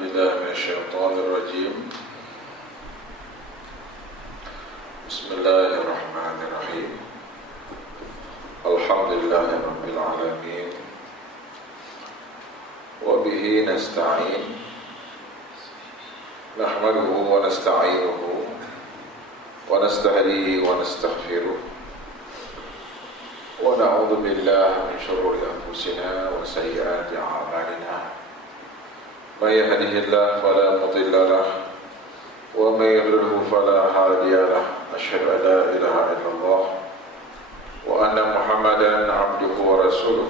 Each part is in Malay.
بالله من الشيطان الرجيم. بسم الله الرحمن الرحيم. الحمد لله رب العالمين وبه نستعين نحمده ونستعينه ونستهديه ونستغفره ونعوذ بالله من شرور أنفسنا وسيئات أعمالنا. من يهده الله فلا مضل له ومن يضلله فلا هادي له. أشهد أن لا إله إلا الله وأن محمدا عبده ورسوله.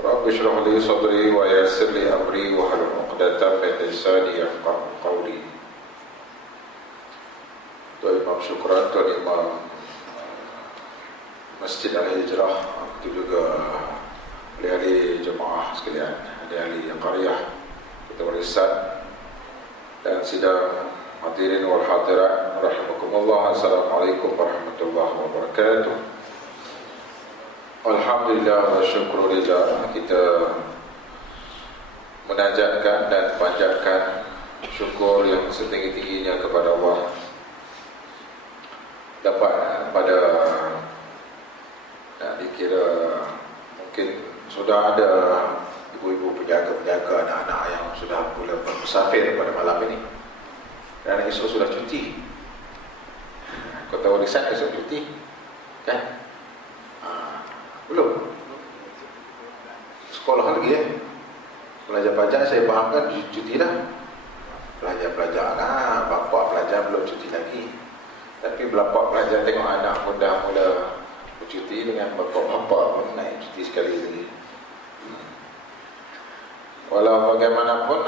رب اشرح لي صدري ويسر لي أمري واحلل عقدة من لساني يفقهوا قولي. Tuan Imam Syukran, Tuan Imam Masjid Al-Hijrah, itu juga ahli-ahli jemaah sekalian, ahli-ahli qaryah Ketua Warisan dan sidang hadirin wal hadirat rahimakumullah. Assalamualaikum warahmatullahi wabarakatuh. Alhamdulillah wa syukurillah, kita menajatkan dan panjatkan syukur yang setinggi-tingginya kepada Allah dapat pada dikira mungkin sudah ada ibu-ibu penjaga-penjaga anak-anak yang sudah mula bersafir pada malam ini, dan esok sudah cuti. Kota Warisan esok cuti kan? Belum sekolah lagi ya. Pelajar-pelajar saya fahamkan cuti dah. Pelajar-pelajar anak, bapa pelajar belum cuti lagi. Tapi bapa pelajar tengok anak pun dah mula bercuti, dengan bapa-bapa pun naik cuti sekali lagi. Walau bagaimanapun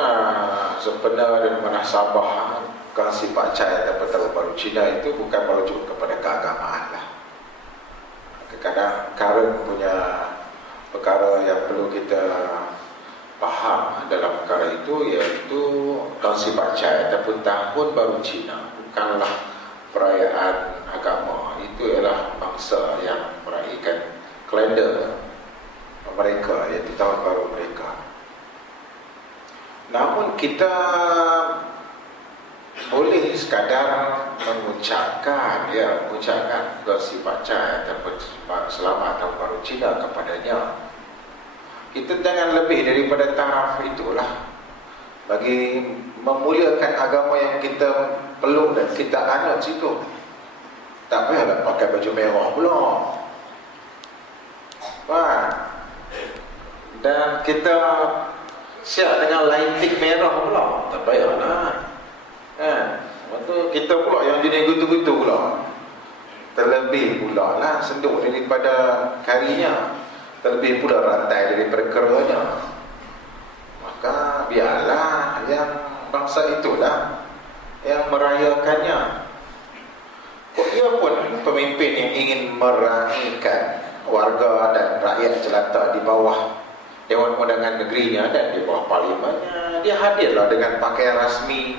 sebenar dan munasabah kasih Pak Cai atau Tahun Baru Cina itu bukan merujuk kepada keagamaan lah. Kadang-kadang current punya perkara yang perlu kita faham dalam perkara itu, iaitu kasih Pak Cai ataupun Tahun Baru Cina bukanlah perayaan agama. Itu ialah bangsa yang meraihkan kalender mereka, iaitu tahun baru mereka. Namun kita boleh sekadar mengucapkan bersifat cahaya ataupun selamat tahun baru Cina kepadanya. Kita jangan lebih daripada taraf itulah. Bagi memuliakan agama yang kita peluk dan kita anut situ, tak payahlah pakai baju merah pula, dan kita siap dengan lighting merah pula, tak payahlah. Betul, kita pula yang jenis gutu-gutu pula, terlebih pula lah senduk daripada karinya, terlebih pula rantai daripada keranya. Maka biarlah yang bangsa itulah yang merayakannya. Kok dia pun pemimpin yang ingin meraihkan warga dan rakyat jelata di bawah Dewan Undangan Negerinya dan di bawah Parlimennya, dia hadirlah dengan pakaian rasmi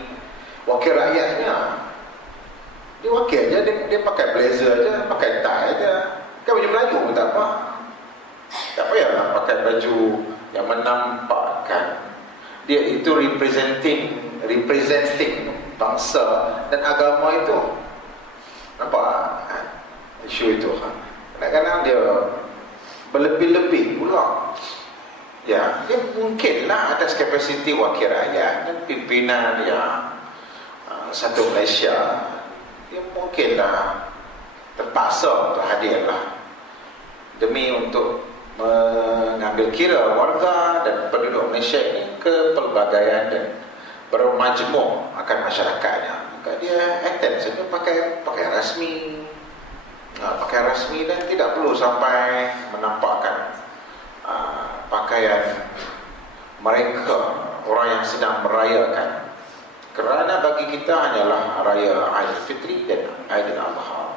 wakil rakyatnya. Dia wakil aja, dia pakai blazer aja, pakai tie aja, kan baju Melayu pun tak apa. Tak payahlah pakai baju yang menampakkan dia itu representing bangsa dan agama itu. Nampak isu itu kan? Kadang-kadang dia berlebih-lebih pula. Ya, dia mungkinlah atas kapasiti wakil rakyat dan pimpinan dia satu Malaysia, dia mungkinlah terpaksa untuk hadirlah demi untuk mengambil kira warga dan penduduk Malaysia ini kepelbagaian dan bermajmuk akan masyarakatnya. Maka dia attend saja pakai rasmi, dan tidak perlu sampai menampakkan pakaian mereka, orang yang sedang merayakan. Kerana bagi kita hanyalah raya Aidilfitri dan Aidiladha.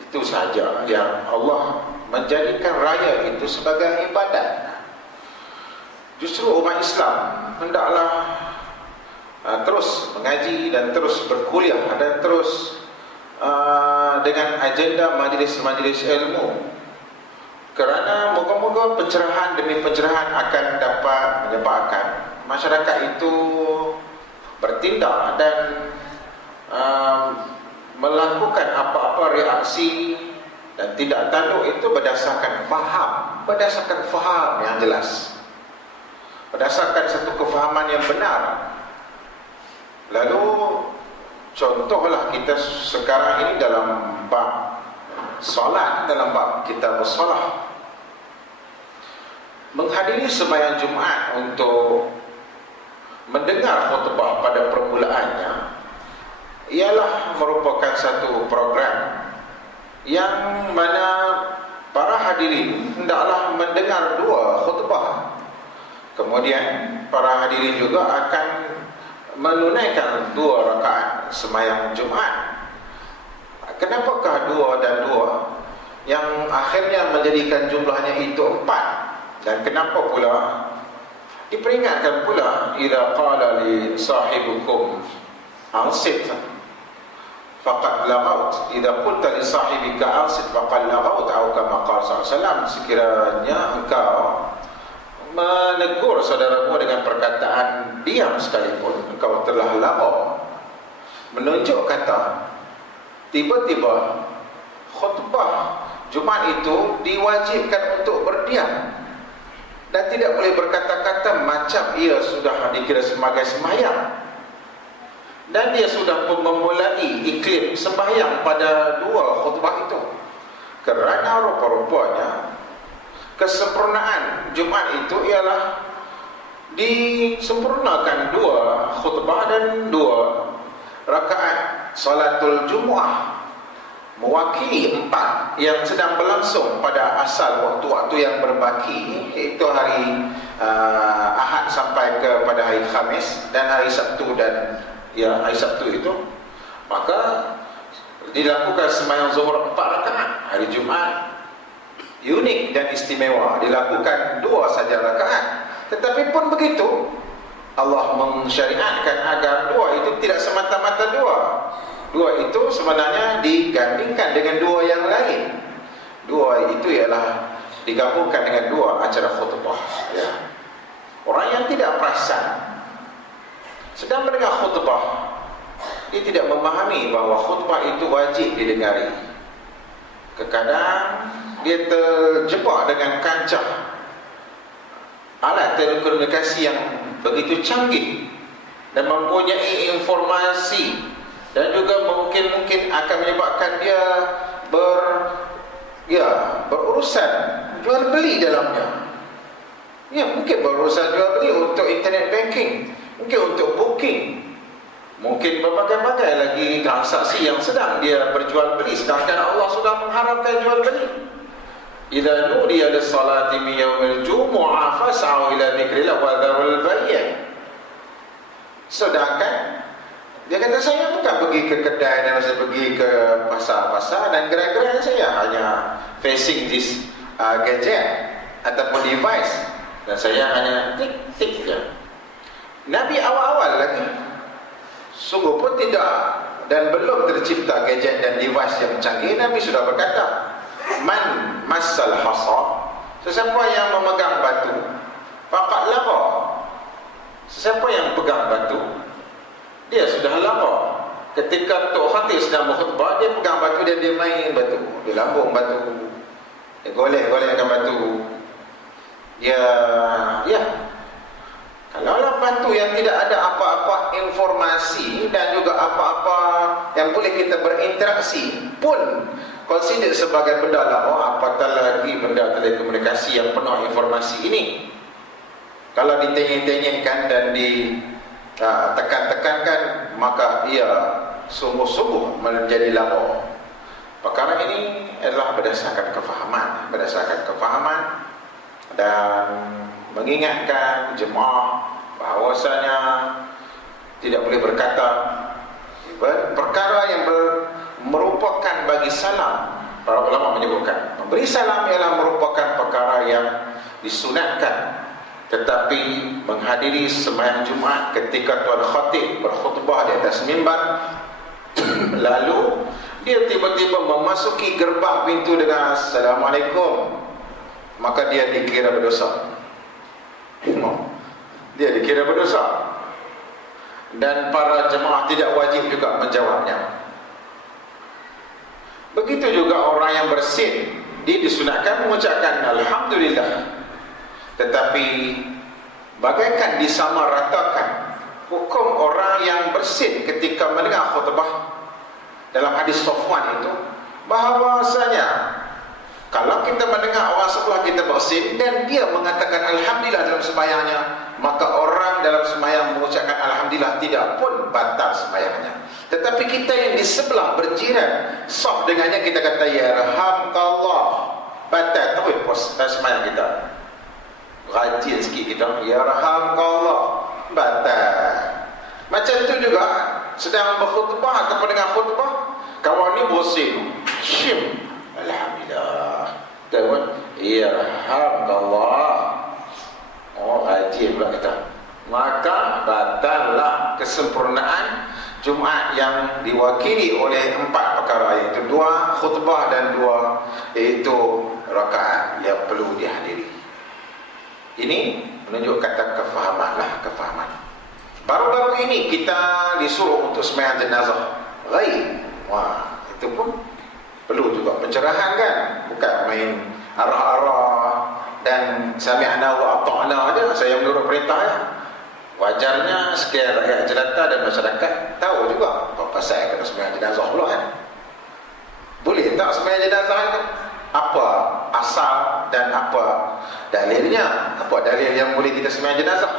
Itu sahaja yang Allah menjadikan raya itu sebagai ibadat. Justru umat Islam hendaklah terus mengaji dan terus berkuliah dan terus dengan agenda majlis-majlis ilmu, kerana moga-moga pencerahan demi pencerahan akan dapat menyebabkan masyarakat itu bertindak dan melakukan apa-apa reaksi dan tindak tanduk itu berdasarkan faham yang jelas, berdasarkan satu kefahaman yang benar. Lalu contohlah kita sekarang ini dalam bab solat, dalam bab kitab solat, menghadiri sembahyang Jumaat untuk mendengar khutbah pada permulaannya ialah merupakan satu program yang mana para hadirin hendaklah mendengar dua khutbah. Kemudian para hadirin juga akan menunaikan 2 rakaat sembahyang Jumaat. Kenapakah 2 dan 2 yang akhirnya menjadikan jumlahnya itu 4? Dan kenapa pula diperingatkan pula idza qala li sahibukum ansit faqad lagaut, idza qulta li sahibika ansit faqad lagaut, atau kama qala sallallahu alaihi wasallam, sekiranya engkau menegur saudaramu dengan perkataan diam sekalipun, engkau telah lagaut. Menunjuk kata tiba-tiba khutbah Jumaat itu diwajibkan untuk berdiam dan tidak boleh berkata-kata macam ia sudah dikira sebagai sembahyang, dan dia sudah pun memulai iklim sembahyang pada 2 khutbah itu. Kerana rupa-rupanya kesempurnaan Jumaat itu ialah disempurnakan 2 khutbah dan 2 rakaat salatul Jumu'ah, mewakili 4 yang sedang berlangsung pada asal waktu-waktu yang berbaki, iaitu hari Ahad sampai kepada hari Khamis dan hari Sabtu, dan hari Sabtu itu maka dilakukan sembahyang zuhur 4 rakaat. Hari Jumaat unik dan istimewa, dilakukan 2 saja rakaat. Tetapi pun begitu, Allah mensyariatkan agar 2 itu tidak semata-mata 2 itu sebenarnya digandingkan dengan 2 yang lain. 2 itu ialah digabungkan dengan 2 acara khutbah, ya. Orang yang tidak perasan sedang mendengar khutbah, dia tidak memahami bahawa khutbah itu wajib didengari. Kadang dia terjebak dengan kancah alat telekomunikasi yang begitu canggih dan mempunyai informasi, dan juga mungkin akan menyebabkan dia berurusan jual beli dalamnya. Ya, mungkin berurusan jual beli untuk internet banking, mungkin untuk booking, mungkin berbagai-bagai lagi transaksi yang sedang dia berjual beli, sedangkan Allah sudah mengharamkan jual beli. Idza nudiya lis-salati min yaumil jumu'ah fas'au ila dzikrillah wa dzarul bay'. Sedangkan dia kata, saya bukan pergi ke kedai dan saya pergi ke pasar-pasar dan gerai-gerai, saya hanya facing this gadget ataupun device, dan saya hanya tik-tik je. Nabi awal-awal lagi sungguh pun tidak dan belum tercipta gadget dan device yang canggih, Nabi sudah berkata, man massal hasa, sesiapa yang memegang batu, faqad lagha, sesiapa yang pegang batu dia sudah lama. Ketika Tok Khatib sedang berkhutbah, dia pegang batu dan dia main batu, dia lambung batu, dia golek-golekkan batu. Kalaulah batu yang tidak ada apa-apa informasi dan juga apa-apa yang boleh kita berinteraksi pun consider sebagai benda lama, apatah lagi benda telekomunikasi yang penuh informasi ini. Kalau ditenyek-tenyekkan dan tekan-tekankan, maka ia sungguh-sungguh menjadi lama. Perkara ini adalah berdasarkan kefahaman dan mengingatkan jemaah bahawasanya tidak boleh berkata perkara yang merupakan bagi salam. Para ulama menyebutkan memberi salam ialah merupakan perkara yang disunatkan. Tetapi menghadiri sembahyang Jumaat ketika Tuan Khatib berkhutbah di atas mimbar, lalu dia tiba-tiba memasuki gerbang pintu dengan Assalamualaikum, maka dia dikira berdosa. dia dikira berdosa. Dan para jemaah tidak wajib juga menjawabnya. Begitu juga orang yang bersin, dia disunatkan mengucapkan Alhamdulillah. Tetapi bagaikan disamaratakan hukum orang yang bersin ketika mendengar khutbah dalam hadis Safwan itu, bahawasanya kalau kita mendengar orang sebelah kita bersin dan dia mengatakan Alhamdulillah dalam sembahyangnya, maka orang dalam sembahyang mengucapkan Alhamdulillah tidak pun batal sembahyangnya. Tetapi kita yang di sebelah berjiran, soft dengannya, kita kata ya rahamkallah, batal terus sembahyang kita. Rajin sikit kita, ya rahamkallah, batal. Macam tu juga sedang berkhutbah atau mendengar khutbah, kawan ni bersin, syim, Alhamdulillah, terus ya rahamkallah, oh rajin pula kita, maka batallah kesempurnaan Jumaat yang diwakili oleh 4 perkara, iaitu 2 khutbah dan 2 iaitu rakaat yang perlu dihadiri. Ini menunjukkan kefahaman. Baru-baru ini kita disuruh untuk sembahyang jenazah ghaib. Wah, itu pun perlu juga pencerahan kan, bukan main arah-arah dan sami'na wa ata'na aja, saya menurut perintah ya. Wajarnya sekian rakyat jelata dan masyarakat tahu juga apa pasal kena sembahyang jenazah pula kan. Boleh tak sembahyang jenazah itu? Apa asal dan apa dalilnya? Apa dalil yang boleh kita sembahyang jenazah?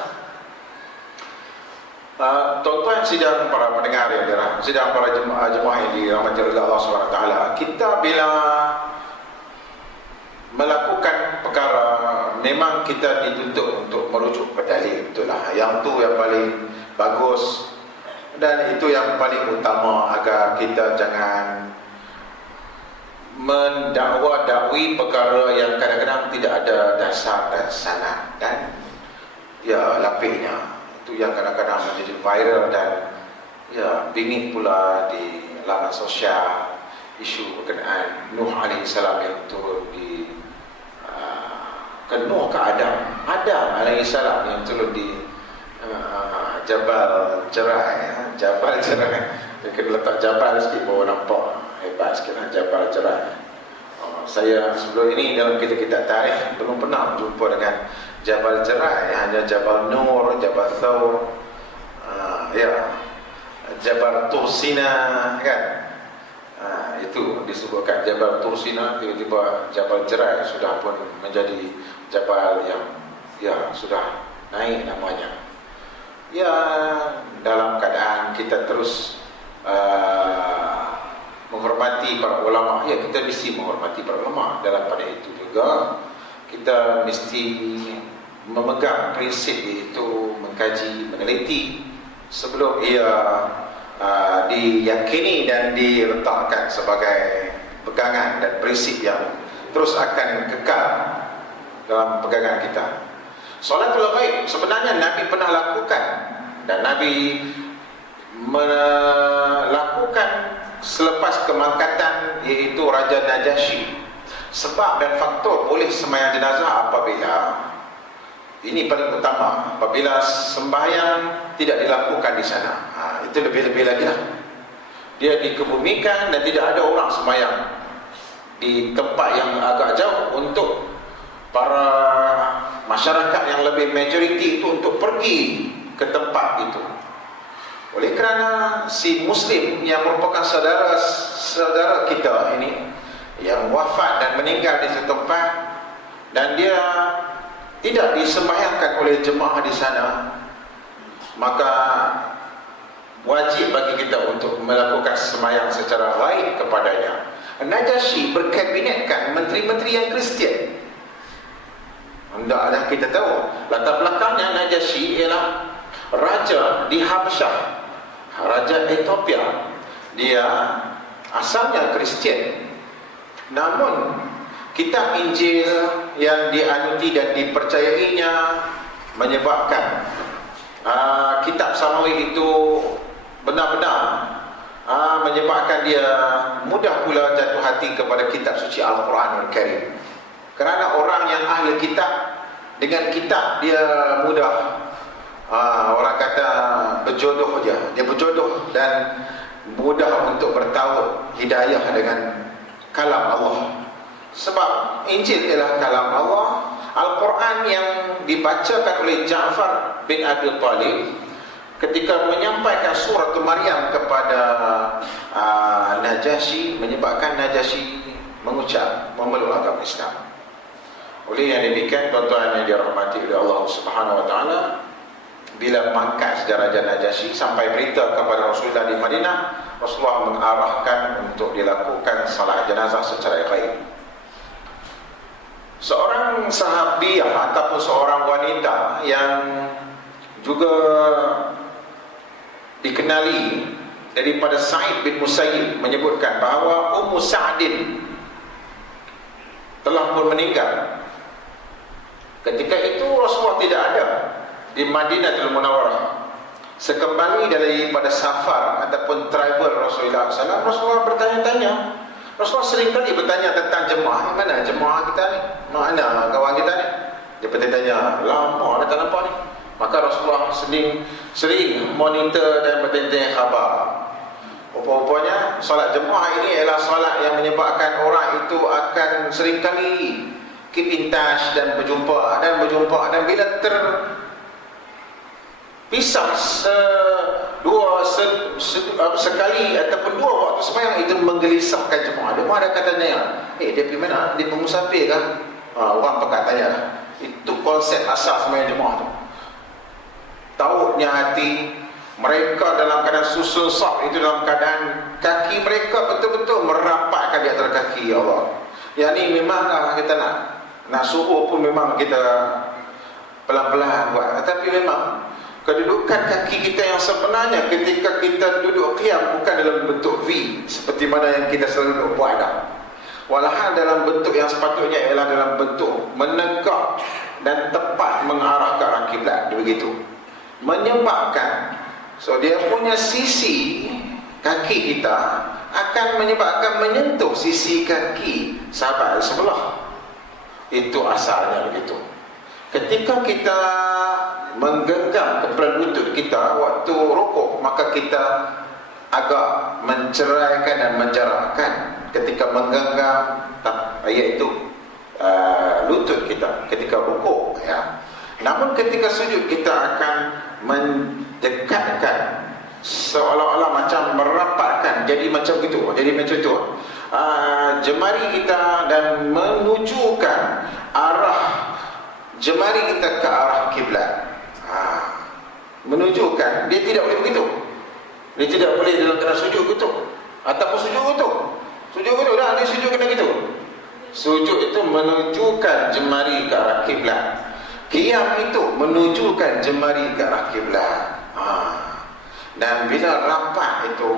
Tuan-tuan sidang para pendengar yang dirahmati, sidang para jemaah yang dirahmati oleh Allah SWT, kita bila melakukan perkara memang kita dituntut untuk merujuk pada dalil, itulah yang tu yang paling bagus dan itu yang paling utama, agar kita jangan mendakwa-dakwi perkara yang kadang-kadang tidak ada dasar dan sanad dan ya lapihnya. Itu yang kadang-kadang menjadi viral dan ya bingit pula di laman sosial, isu berkenaan Nuh AS yang turun di Nuh ke Adam AS yang turun di Jabal Jerai. Jabal Jerai, dia kena letak Jabal sikit baru nampak hebat sikit lah, Jabal Jerai. Saya sebelum ini dalam kitab tarikh belum pernah jumpa dengan Jabal Jerai, hanya Jabal Nur, Jabal Thawr, Jabal Tursina kan. Itu disebutkan Jabal Tursina, tiba-tiba Jabal Jerai sudah pun menjadi Jabal yang ya sudah naik namanya. Ya, dalam keadaan kita terus menghormati para ulama, ya kita mesti menghormati para ulama. Dalam pada itu juga kita mesti memegang prinsip, iaitu mengkaji, meneliti sebelum ia diyakini dan diletakkan sebagai pegangan dan prinsip yang terus akan kekal dalam pegangan kita. Salatul ghaib sebenarnya Nabi pernah lakukan, dan Nabi melakukan selepas kemangkatan iaitu Raja Najasyi. Sebab dan faktor boleh sembahyang jenazah apabila, ini paling utama, apabila sembahyang tidak dilakukan di sana. Itu lebih-lebih lagi lah. Dia dikebumikan dan tidak ada orang sembahyang di tempat yang agak jauh, untuk para masyarakat yang lebih majoriti itu untuk pergi ke tempat itu. Oleh kerana si Muslim yang merupakan saudara kita ini yang wafat dan meninggal di satu tempat dan dia tidak disembahyangkan oleh jemaah di sana, maka wajib bagi kita untuk melakukan sembahyang secara baik kepadanya. Najasyi berkabinetkan menteri-menteri yang Kristian. Hendaklah kita tahu latar belakangnya. Najasyi ialah raja di Habsyah, raja Ethiopia. Dia asalnya Kristian, namun kitab Injil yang dianuti dan dipercayainya menyebabkan kitab Samawi itu benar-benar menyebabkan dia mudah pula jatuh hati kepada kitab suci Al-Quranul Karim. Kerana orang yang ahli kitab, dengan kitab dia mudah orang kata berjodoh je. Dia berjodoh dan mudah untuk bertaut hidayah dengan kalam Allah. Sebab Injil ialah kalam Allah. Al-Quran yang dibacakan oleh Ja'far bin Abi Talib ketika menyampaikan surah Maryam kepada Najasyi, menyebabkan Najasyi mengucap memeluk agama Islam. Oleh yang demikian, tuan-tuan yang dirahmati oleh Allah Subhanahu Wa Taala, bila mangkat sejarah Najasyi sampai berita kepada Rasulullah di Madinah, Rasulullah mengarahkan untuk dilakukan salat jenazah secara ghaib. Seorang sahabiah ataupun seorang wanita yang juga dikenali daripada Sa'id bin Musayyib menyebutkan bahawa Ummu Sa'din telah pun meninggal. Ketika itu Rasulullah tidak ada di Madinatul Munawwarah. Sekembali daripada safar ataupun travel Rasulullah SAW, Rasulullah bertanya-tanya. Rasulullah sering kali bertanya tentang jemaah. Mana jemaah kita ni? Mana kawan kita ni? Dia bertanya, lama dah tak nampak ni. Maka Rasulullah sering monitor dan bertanya khabar. Rupa-rupanya solat jemaah ini ialah solat yang menyebabkan orang itu akan sering kali keep in touch dan berjumpa dan bila terpisah sekali ataupun dua waktu sembahyang, itu menggelisahkan jemaah. Dia ada katanya, dia pergi mana? Dia pemusafir kah? Orang pekat tanya lah. Itu konsep asal sembahyang jemaah tu. Tautnya hati mereka dalam keadaan susun saf itu, dalam keadaan kaki mereka betul-betul merapatkan di antara kaki Allah. Yang ni memang kita nak suruh pun memang kita pelan-pelan buat. Tetapi memang kedudukan kaki kita yang sebenarnya ketika kita duduk qiyam bukan dalam bentuk V seperti mana yang kita selalu duduk buat dah. Walhal dalam bentuk yang sepatutnya ialah dalam bentuk menegak dan tepat mengarah ke arah kiblat. Begitu. Menyebabkan dia punya sisi kaki kita akan menyebabkan menyentuh sisi kaki sahabat sebelah. Itu asalnya begitu. Ketika kita menggenggam kepala lutut kita waktu rukuk, maka kita agak menceraikan dan menjarakkan ketika menggenggam iaitu lutut kita ketika rukuk, ya. Namun ketika sujud kita akan mendekatkan seolah-olah macam merapatkan, jadi macam itu, jemari kita dan menunjukkan arah jemari kita ke arah kiblat. Menunjukkan dia tidak boleh begitu. Dia tidak boleh dalam keadaan sujud gitu. Ataupun sujud gitu. Dah dia sujud kena gitu. Sujud itu menunjukkan jemari ke arah kiblat. Qiyam itu menunjukkan jemari ke arah kiblat. Dan bila rapat itu,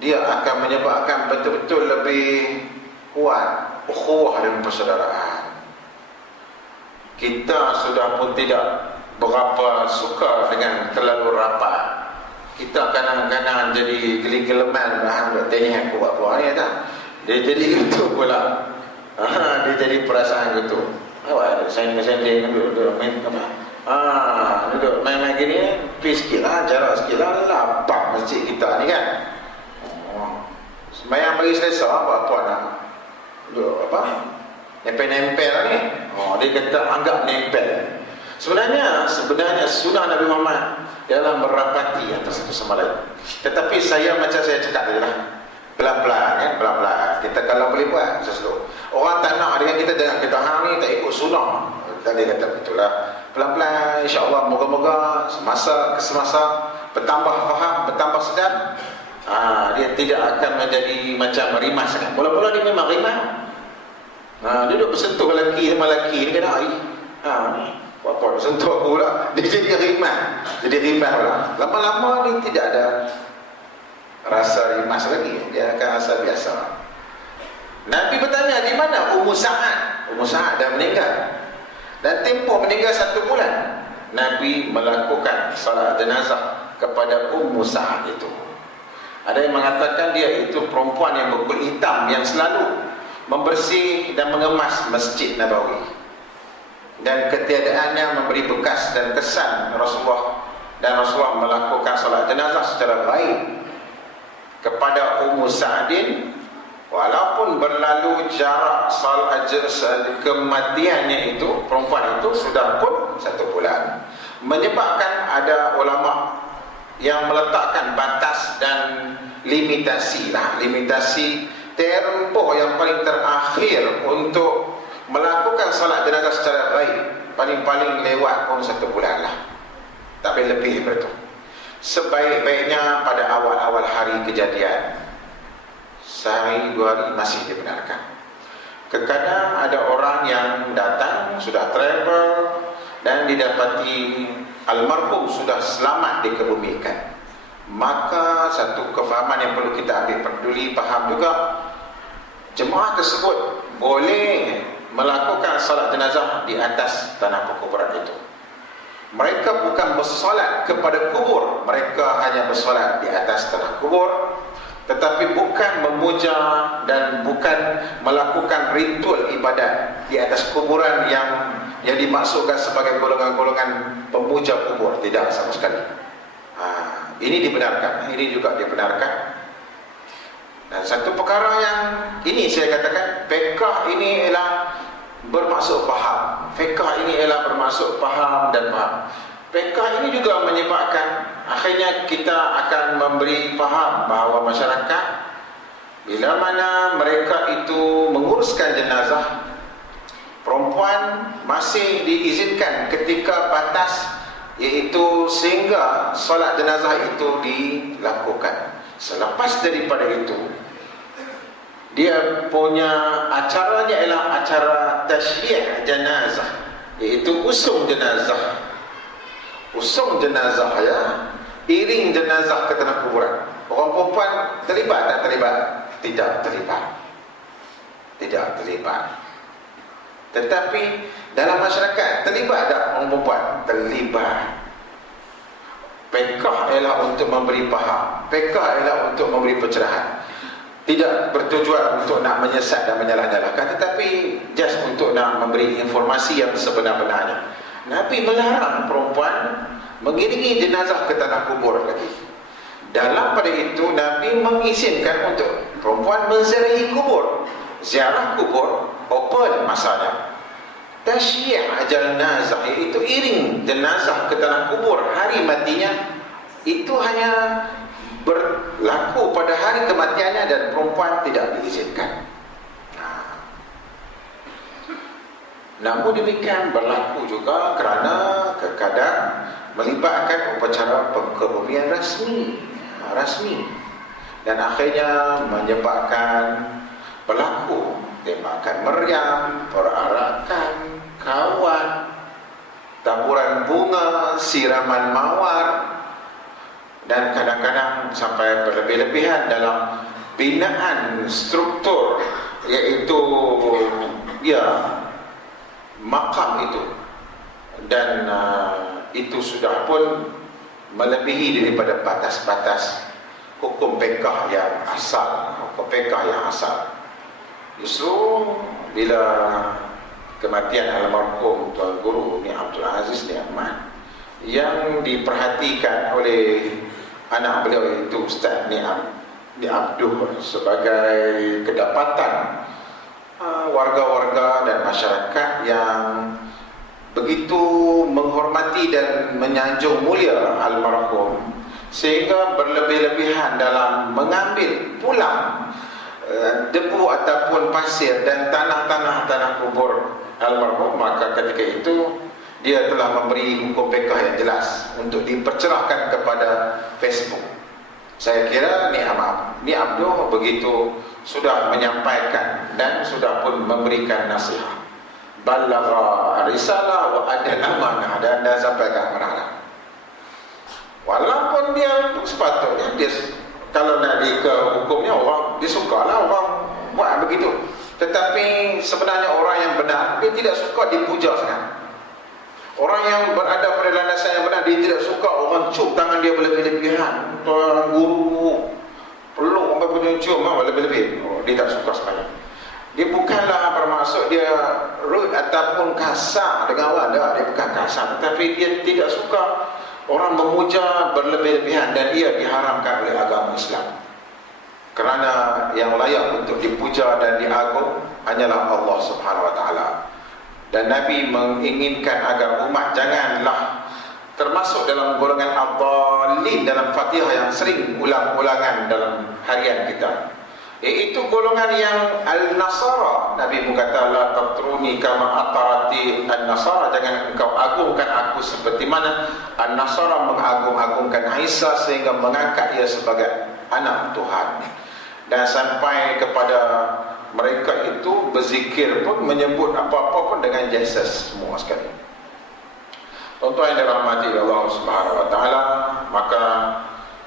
dia akan menyebabkan betul-betul lebih kuat ukhuwah dan persaudaraan. Kita sudah pun tidak berapa suka dengan terlalu rapat. Kita kadang-kadang jadi geli-geleman, tanya aku buat keluar ni tak? Dia jadi gitu pula. Dia jadi perasaan gitu. Awak sendiri duduk main apa? Duduk main-main gini, pergi sikit lah, jarak sikit lah, lapar masjid kita ni kan. Sembahyang bagi selesa, apa nak duduk apa? Nempel-nempel lah ni. Dia kata anggap nempel. Sebenarnya sunnah Nabi Muhammad dalam merapati antara satu sama lain. Tetapi macam saya cakap tadi lah, pelan-pelan kan, pelan-pelan. Kita kalau boleh buat sesuatu. Orang tak nak dengan kita jangan kita hang ni tak ikut sunnah. Dan dia kata betullah. Pelan-pelan, insya-Allah, moga-moga semasa bertambah faham, bertambah sedar, dia tidak akan menjadi macam rimah sangat. Mula-mula dia memang rimah. Duduk bersentuh lelaki sama lelaki ni kena ni. Apa bersentuh aku pula, dia jadi rimah. Pula. Lama-lama dia tidak ada rasa rimas lagi, dia akan rasa biasa. Nabi bertanya, di mana Ummu Sa'ad? Ummu Sa'ad dah meninggal. Dan tempoh meninggal 1 bulan, Nabi melakukan salat jenazah kepada Ummu Sa'ad itu. Ada yang mengatakan dia itu perempuan yang berkulit hitam yang selalu membersih dan mengemas Masjid Nabawi. dan ketiadaannya memberi bekas dan kesan Rasulullah melakukan salat jenazah secara baik kepada Ummu Sa'din, walaupun berlalu jarak salat kematiannya itu, perempuan itu sudah pun 1 bulan, menyebabkan ada ulama yang meletakkan batas dan limitasi tempoh yang paling terakhir untuk melakukan salat jenazah secara baik. Paling-paling lewat pun 1 bulan lah, tak boleh lebih daripada itu. Sebaik-baiknya pada awal-awal hari kejadian, sehari 2 hari masih dibenarkan. Kadang ada orang yang datang sudah travel dan didapati almarhum sudah selamat dikebumikan, maka satu kefahaman yang perlu kita ambil peduli faham juga, jemaah tersebut boleh melakukan salat jenazah di atas tanah perkuburan itu. Mereka bukan bersolat kepada kubur, mereka hanya bersolat di atas tanah kubur, tetapi bukan memuja dan bukan melakukan ritual ibadat di atas kuburan yang dimaksudkan sebagai golongan-golongan pemuja kubur. Tidak sama sekali. Ini dibenarkan, ini juga dibenarkan. Dan satu perkara yang ini saya katakan, fiqh ini ialah bermaksud faham. Fiqh ini ialah bermaksud faham dan faham. Fiqh ini juga menyebabkan akhirnya kita akan memberi faham bahawa masyarakat bila mana mereka itu menguruskan jenazah, perempuan masih diizinkan ketika batas, iaitu sehingga solat jenazah itu dilakukan. Selepas daripada itu, dia punya acaranya ialah acara tasyyi' jenazah, iaitu usung jenazah. Usung jenazah, ya, iring jenazah ke tanah kuburan. Orang perempuan terlibat tak terlibat? Tidak terlibat. Tidak terlibat. Tetapi dalam masyarakat terlibat tak orang perempuan? Terlibat. Fiqh ialah untuk memberi faham, fiqh ialah untuk memberi pencerahan, tidak bertujuan untuk nak menyesat dan menyalah-nyalahkan, tetapi just untuk nak memberi informasi yang sebenar-benarnya. Nabi melarang perempuan mengiringi jenazah ke tanah kubur lagi. Dalam pada itu Nabi mengizinkan untuk perempuan menziarahi kubur. Ziarah kubur open masanya. Tasyyi' jenazah, iaitu iring jenazah ke tanah kubur hari matinya, itu hanya berlaku pada hari kematiannya dan perempuan tidak diizinkan. Namun demikian berlaku juga kerana kadang melibatkan upacara kebumian rasmi dan akhirnya menyebabkan berlaku tembakan meriam, perarakan, kawat, taburan bunga, siraman mawar, dan kadang-kadang sampai berlebih-lebihan dalam binaan struktur, iaitu makam itu. Dan itu sudah pun melebihi daripada batas-batas hukum fiqh yang asal, Justru bila kematian almarhum Tuan Guru Ni Abdul Aziz Ni Ahmad, yang diperhatikan oleh anak beliau itu Ustaz Ni Abdul sebagai kedapatan warga-warga dan masyarakat yang begitu menghormati dan menyanjung mulia almarhum, sehingga berlebih-lebihan dalam mengambil pulang debu ataupun pasir dan tanah kubur almarhum. Maka ketika itu dia telah memberi hukum fiqh yang jelas untuk dipercerahkan kepada Facebook. Saya kira Ni Abdul begitu sudah menyampaikan dan sudah pun memberikan nasihat. Balagha risalah wa adana amanah, dan dah sampaikan amanah. Walaupun dia sepatutnya dia, kalau nak ke hukumnya orang disukalah orang buat begitu, tetapi sebenarnya orang yang benar dia tidak suka dipuja sangat. Orang yang berada pada landasan yang benar, dia tidak suka orang cium tangan dia berlebih-lebihan. Tuan Guru peluk sampai punya cium berlebih-lebih. Dia tak suka sebenarnya. Dia bukanlah bermaksud bermaksud dia rude ataupun kasar dengan orang. Dia bukan kasar, tetapi dia tidak suka orang memuja berlebih-lebihan, dan ia diharamkan oleh agama Islam. Kerana yang layak untuk dipuja dan diagung hanyalah Allah Subhanahu Wa Taala. Dan Nabi menginginkan agar umat janganlah termasuk dalam golongan ad-dallin dalam Fatihah yang sering ulang-ulangan dalam harian kita, iaitu golongan yang al-nasara. Nabi berkata, la tatruni kama atarati an-nasara, jangan engkau agungkan aku seperti mana an-nasara mengagung-agungkan Isa sehingga mengangkat ia sebagai anak Tuhan. Dan sampai kepada mereka itu berzikir pun, menyebut apa-apa pun dengan Jesus semua sekali. Tuan-tuan yang dirahmati Allah Subhanahu Wa Taala, maka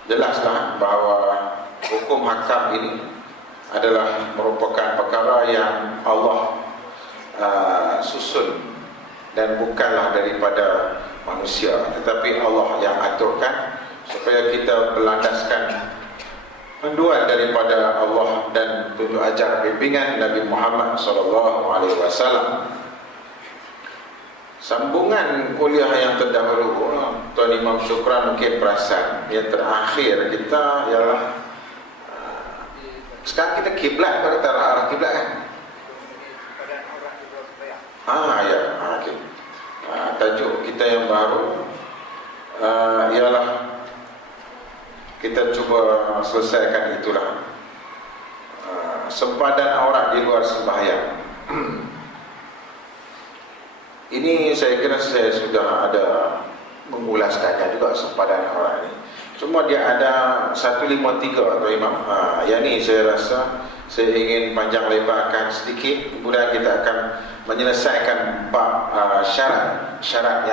jelaslah bahawa hukum hakam ini adalah merupakan perkara yang Allah susun dan bukanlah daripada manusia, tetapi Allah yang aturkan supaya kita berlandaskan panduan daripada Allah dan tunjuk ajar bimbingan Nabi Muhammad SAW. Sambungan kuliah yang terdahulu, Tuan Imam Syukran mungkin perasan, yang terakhir kita ialah sekarang kita kiblat, kita arah kiblat kan? Ya, okay. Tajuk kita yang baru ialah kita cuba selesaikan itulah sempadan aurat di luar sembahyang. Ini saya kira saya sudah ada mengulaskannya juga, sempadan aurat ini. Cuma dia ada 153 atau Imam. Yang ni saya rasa saya ingin panjang lebarkan sedikit. Kemudian kita akan menyelesaikan bab syarat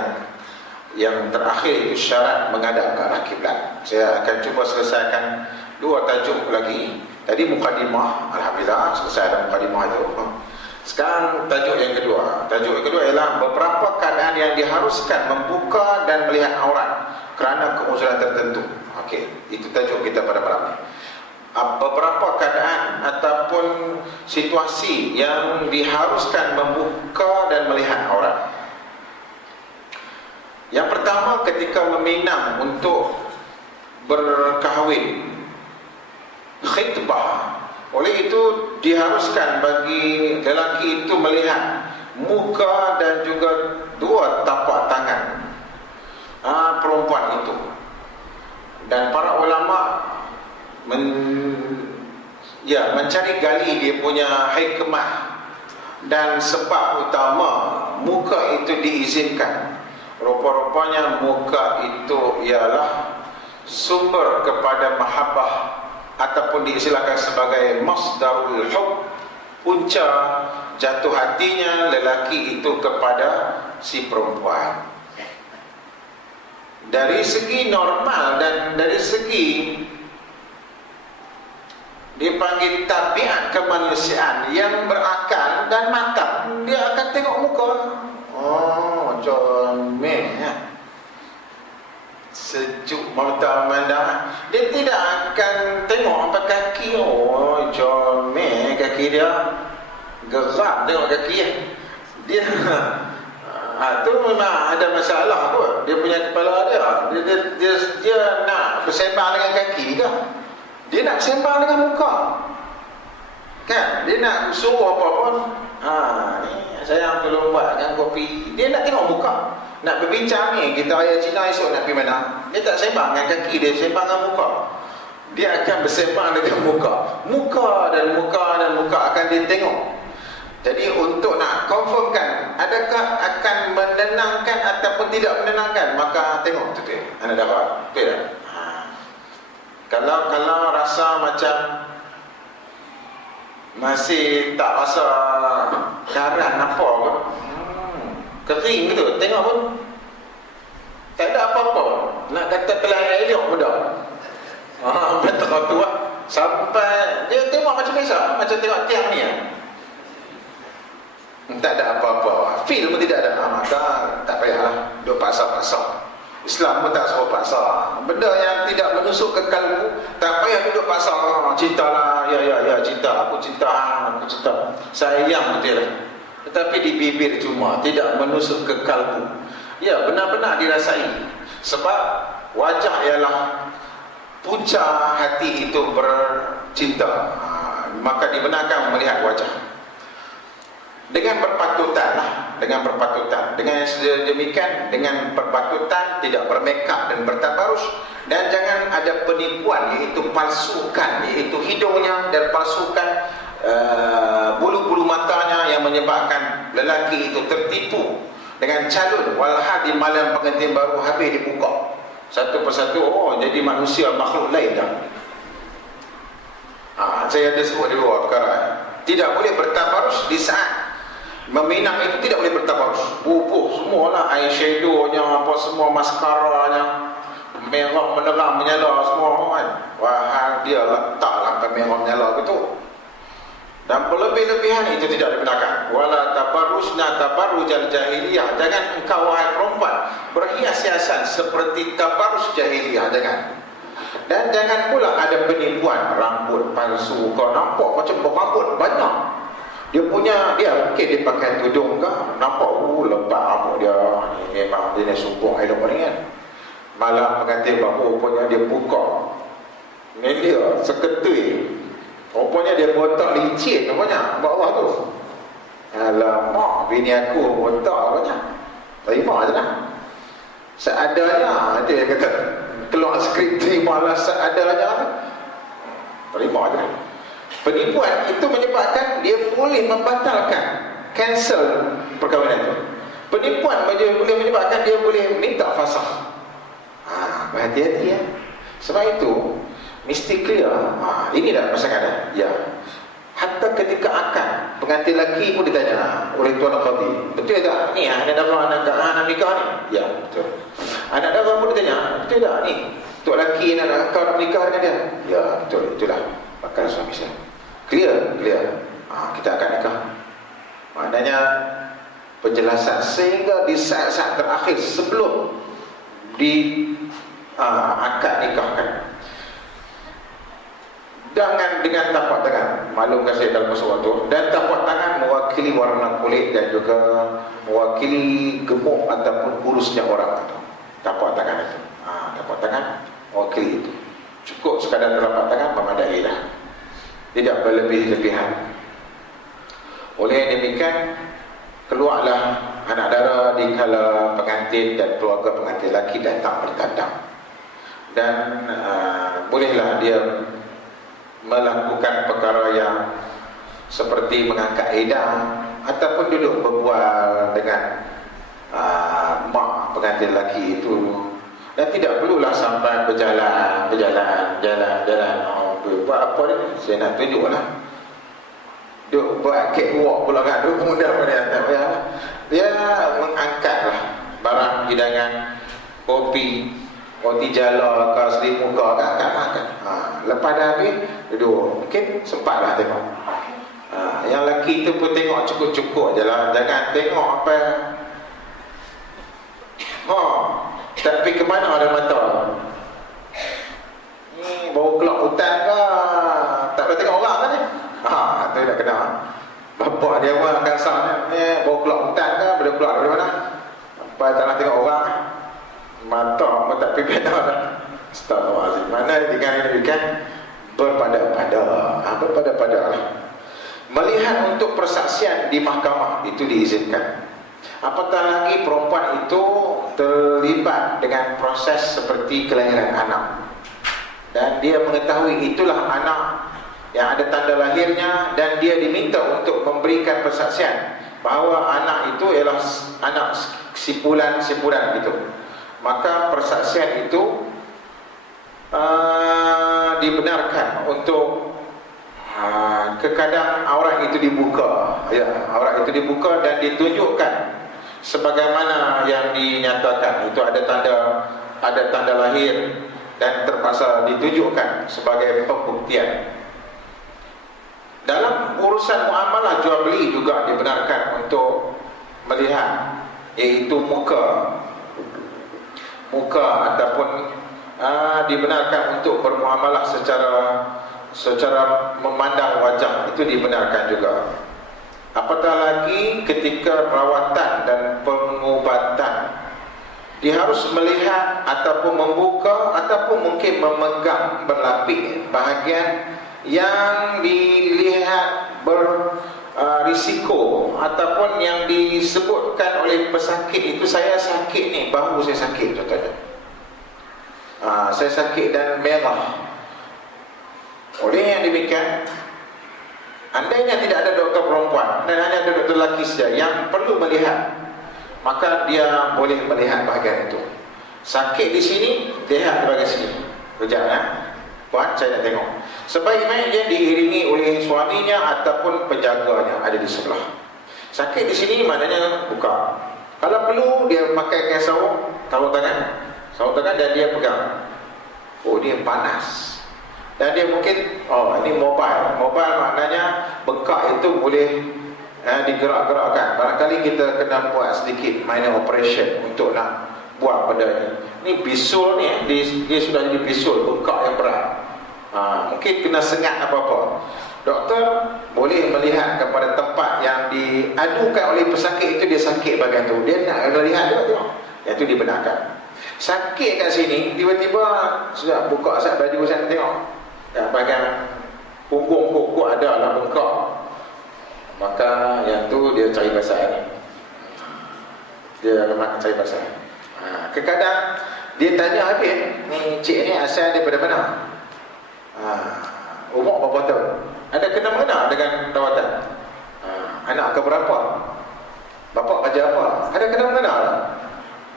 yang terakhir, itu syarat menghadap ke arah kiblat. Saya akan cuba selesaikan 2 tajuk lagi. Tadi mukadimah, alhamdulillah selesai ada mukadimah itu. Sekarang tajuk yang kedua. Tajuk yang kedua ialah beberapa keadaan yang diharuskan membuka dan melihat aurat kerana keuzuran tertentu. Okey, itu tajuk kita pada malam ini. Beberapa keadaan ataupun situasi yang diharuskan membuka dan melihat aurat. Yang pertama, ketika meminang untuk berkahwin, khitbah. Oleh itu diharuskan bagi lelaki itu melihat muka dan juga 2 tapak tangan perempuan itu. Dan para ulama mencari gali dia punya hikmah dan sebab utama muka itu diizinkan. Rupa-rupanya muka itu ialah sumber kepada mahabbah, ataupun diistilahkan sebagai masdarul hub, punca jatuh hatinya lelaki itu kepada si perempuan. Dari segi normal dan dari segi dipanggil tabiat kemanusiaan yang berakal dan matang, dia akan tengok muka. Comel ya, sejuk mata memandang. Dia tidak akan tengok apa kaki. Comel kaki dia, geram tengok kaki dia. Tu memang ada masalah kot. Dia punya kepala dia nak bersembang dengan kaki ke? Dia nak bersembang dengan muka kan? Dia nak suruh apa pun, ni sayang tolong buatkan kopi. Dia nak tengok muka. Nak berbincang ni, kita raya Cina esok nak pergi mana, dia tak sembang dengan kaki, dia sembang dengan muka. Dia akan bersembang dengan muka. Muka dan muka akan dia tengok. Jadi untuk nak confirmkan adakah akan menenangkan ataupun tidak menenangkan, maka tengok tu dia. Anda dapat betul tak? Kalau rasa macam masih tak rasa karat apa pun, kering gitu, tengok pun tak ada apa-apa. Nak kata telah elok mudah. Betul tu lah. Sampai dia tengok macam biasa, macam tengok tiang ni tak ada apa-apa, feel pun tidak ada. Maka tak payahlah duk paksa-paksa. Islam pun tak suruh paksa. Benda yang tidak menusuk ke kalbu, tak payah duduk paksa. Cinta lah, ya cinta, aku cinta, sayang betul lah. tetapi di bibir cuma, tidak menusuk ke kalbu. Ya, benar-benar dirasai. Sebab wajah ialah punca hati itu bercinta. Maka dibenarkan melihat wajah dengan berpatutan lah, dengan berpatutan. Dengan sedemikian, dengan berpatutan, tidak bermakeup dan bertabarus, dan jangan ada penipuan, iaitu palsukan, iaitu hidungnya, dan palsukan bulu-bulu matanya yang menyebabkan lelaki itu tertipu dengan calon. Walhal di malam pengantin baru habis dibuka satu persatu, oh jadi manusia makhluk lain dah. Saya ada sebut di luar perkara. Tidak boleh bertabarus di saat meminang itu, tidak boleh bertabarus. Bubuh semualah, eyeshadownya, apa semua, maskaranya, merah menerang menyala semua kan. Wah, dia letaklah merah menyala gitu. Dan berlebih-lebihan itu tidak dibenarkan. Wala tabarrusna tabarrujal jahiliyah. Jangan engkau wahai perempuan berhias-hiasan seperti tabarrus jahiliyah, jangan. Dan jangan pula ada penipuan, rambut palsu. Kau nampak macam berambut banyak. Dia punya, dia mungkin dia pakai tudung ke, nampak lebat rambut dia. Ini memang dia sumpung elok ni kan. Malam pengantin baru rupanya dia buka. Ini dia seketui. Rupanya dia botak licin rupanya bawah tu. Alamak, bini aku botak rupanya. Terima je lah. Seadanya, dia kata keluar skrip terimalah seadanya. Terima je lah. Penipuan itu menyebabkan dia boleh membatalkan, cancel perkahwinan itu. Penipuan boleh menyebabkan dia boleh minta fasakh. Berhati-hati ya. Sebab itu mesti clear. Ini dah pasangan dah. Ya. Hatta ketika akad pengantin lelaki pun ditanya oleh tuan qadi, betul tak ni anak darah anak nikah ni? Ya, betul. Anak darah pun ditanya, betul tak ni tuan lelaki nak kau nak nikah dengan dia? Ya, betul. Itulah bakal suami saya. Clear. Kita akan nikah. Maknanya penjelasan sehingga di saat-saat terakhir sebelum di akad nikahkan. Jangan dengan tapak tangan, maklum kasih dalam masa waktu. Dan tapak tangan mewakili warna kulit dan juga mewakili gemuk ataupun kurusnya orang itu. Tapak tangan itu, tapak tangan mewakili itu. Cukup sekadar telapak tangan memadai dah. Tidak berlebih-lebihan. Oleh demikian, keluarlah anak dara di kala pengantin dan keluarga pengantin lelaki datang bertandang. Dan bolehlah dia melakukan perkara yang seperti mengangkat edah ataupun duduk berbual dengan mak pengantin lelaki itu. Dan tidak perlulah sampai berjalan. Buat apa ni? Saya nak tunjuklah. Duk buat catwalk pula kan. Duk mudah pada atas. Dia mengangkatlah barang hidangan, kopi, roti jala ke, selimuka kan, angkat. Lepas dah habis, duduk. Mungkin sempatlah tengok. Yang lelaki tu pun tengok cukup-cukup je lah. Jangan tengok apa. Tapi ke mana ada mata? Ni bawa kelak hutan ke? Tak boleh tengok orang kan ni? Tu nak kena. Bapak dia pun akan sah ni. Bawa kelak hutan ke? Boleh keluar dari mana? Apa tak nak tengok orang kan? Mata pun tak pergi dah. Astagfirullahaladzim. Mana dengan demikian berpada-pada. Berpada-pada lah. Melihat untuk persaksian di mahkamah itu diizinkan. Apatah lagi perempuan itu terlibat dengan proses seperti kelahiran anak, dan dia mengetahui itulah anak yang ada tanda lahirnya, dan dia diminta untuk memberikan persaksian bahawa anak itu ialah anak sipulan gitu. Maka persaksian itu dibenarkan untuk kekadang aurat itu dibuka, ya, aurat itu dibuka dan ditunjukkan sebagaimana yang dinyatakan. Itu ada tanda lahir dan terpaksa ditunjukkan sebagai pembuktian. Dalam urusan muamalah jual beli juga dibenarkan untuk melihat, iaitu muka ataupun dibenarkan untuk bermuamalah secara memandang wajah, itu dibenarkan juga. Apatah lagi lagi ketika rawatan dan pengobatan, dia harus melihat ataupun membuka ataupun mungkin memegang berlapis bahagian yang dilihat berisiko ataupun yang disebutkan oleh pesakit itu. Saya sakit ni, bahu saya sakit contohnya, saya sakit dan merah. Oleh yang demikian, andainya tidak ada doktor perempuan dan hanya ada doktor lelaki saja yang perlu melihat, maka dia boleh melihat bahagian itu. Sakit di sini, lihat di bahagian sini. Kejap ya, puan, saya nak tengok. Sebaiknya dia diiringi oleh suaminya ataupun penjaganya ada di sebelah. Sakit di sini maknanya buka. Kalau perlu dia pakai sarung tangan dan dia pegang. Oh, dia panas. Dan dia mungkin, ini mobile maknanya bengkak itu boleh digerak-gerakkan. Barangkali kita kena buat sedikit minor operation untuk nak buat benda ni. Ni bisul ni, dia sudah jadi bisul, bengkak yang berat. Mungkin kena sengat apa-apa. Doktor boleh melihat kepada tempat yang diadukan oleh pesakit itu, dia sakit bahagian tu. Dia nak lihat dia tengok. Yang tu dibenarkan. Sakit kat sini, tiba-tiba sudah buka asap baju saya tengok. Bahagian punggung kok ada lah bengkak, maka yang tu dia cari pasal ni. Dia memang cari pasal. Kadang-kadang dia tanya habis, ni cik ni asal daripada mana? Umur berapa tahun? Ada kena-mengena dengan rawatan? Anak ke berapa? Bapak kerja apa? Ada kena-mengena lah.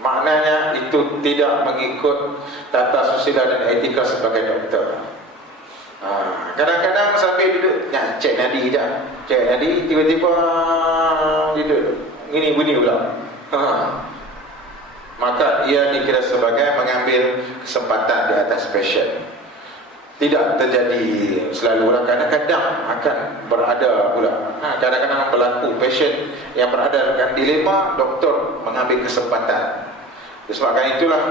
Maknanya itu tidak mengikut tata susila dan etika sebagai doktor. Kadang-kadang sambil duduk, cek nadi dah, cek nadi, tiba-tiba duduk ini bunyi pula. Maka ia dikira sebagai mengambil kesempatan di atas pasien. Tidak terjadi selalu, kadang-kadang akan berada pula. Kadang-kadang berlaku pasien yang berada dengan dilema, doktor mengambil kesempatan. Disebabkan itulah,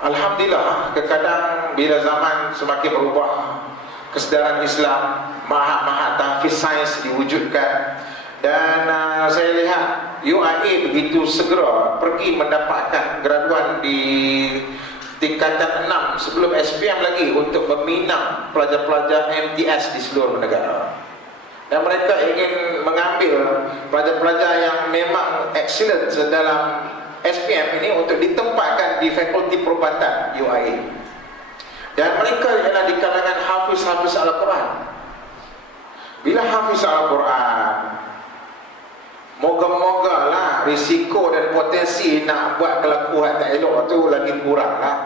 alhamdulillah, kadang-kadang bila zaman semakin berubah, kesedaran Islam, mahat-mahat tahfiz sains diwujudkan, dan saya lihat UIA begitu segera pergi mendapatkan graduan di tingkatan 6 sebelum SPM lagi untuk membina pelajar-pelajar MTS di seluruh negara. Dan mereka ingin mengambil pelajar-pelajar yang memang excellent dalam SPM ini untuk ditempatkan di fakulti perubatan UIA. Dan mereka ialah di kalangan hafiz-hafiz Al-Quran. Bila hafiz Al-Quran, moga-moga lah risiko dan potensi nak buat kelakuan tak elok tu lagi kurang lah.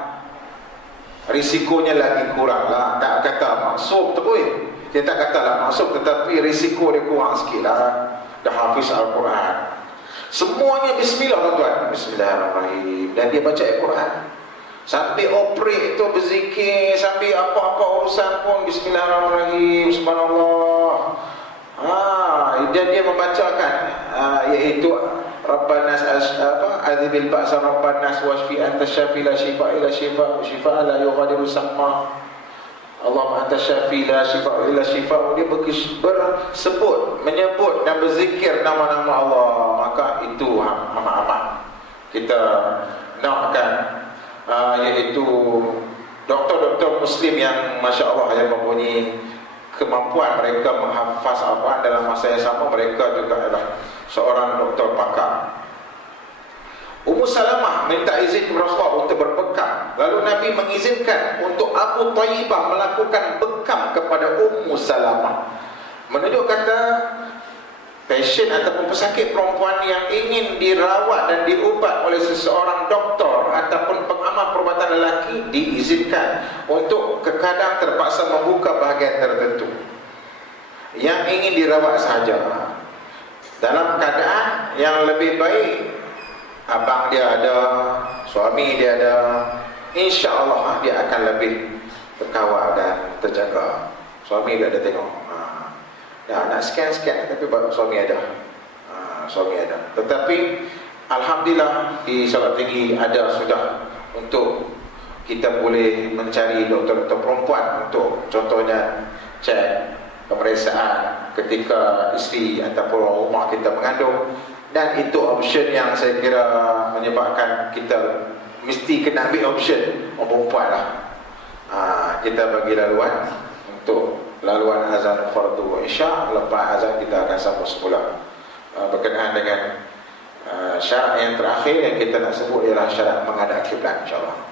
Risikonya lagi kurang lah. Tak kata maksum terus, dia tak kata lah maksum, tetapi risiko dia kurang sikit lah. Dah hafiz Al-Quran, semuanya bismillah tuan-tuan, bismillahirrahmanirrahim, dan dia baca Al-Quran sambil operate itu berzikir, sambil apa-apa urusan pun bismillahirrahmanirrahim, subhanallah. Dan dia membacakan iaitu Rabbanas azibil ba'sa Rabbanas wasfi anta syafi la shifa ila shifa la yughadiru saqma Allahumma anta syafi la shifa ila shifa. Dia bersebut, menyebut dan berzikir nama-nama Allah. Maka itu amat-amat kita nakkan, iaitu doktor-doktor Muslim yang Masya Allah yang mempunyai kemampuan mereka menghafaz Al-Quran dalam masa yang sama. Mereka juga adalah seorang doktor pakar. Ummu Salamah minta izin kepada Rasulullah untuk berbekam. Lalu Nabi mengizinkan untuk Abu Tayyibah melakukan bekam kepada Ummu Salamah. Menunjuk kata pasien ataupun pesakit perempuan yang ingin dirawat dan diubat oleh seseorang doktor ataupun pengamal perubatan lelaki diizinkan untuk kadang terpaksa membuka bahagian tertentu yang ingin dirawat sahaja. Dalam keadaan yang lebih baik, abang dia ada, suami dia ada, insya Allah dia akan lebih terkawal dan terjaga. Suami dia ada tengok, nak scan tapi suami ada, suami ada. Tetapi alhamdulillah di Sabak Tinggi ada sudah untuk kita boleh mencari doktor-doktor perempuan untuk contohnya cek pemeriksaan ketika isteri ataupun rumah kita mengandung. Dan itu option yang saya kira menyebabkan kita mesti kena ambil option perempuan lah. Kita bagi laluan untuk laluan azan fardu isya. Lepas azan kita akan sambung semula. Berkenaan dengan syarat yang terakhir yang kita nak sebut ialah syarat menghadap kiblat, insyaAllah.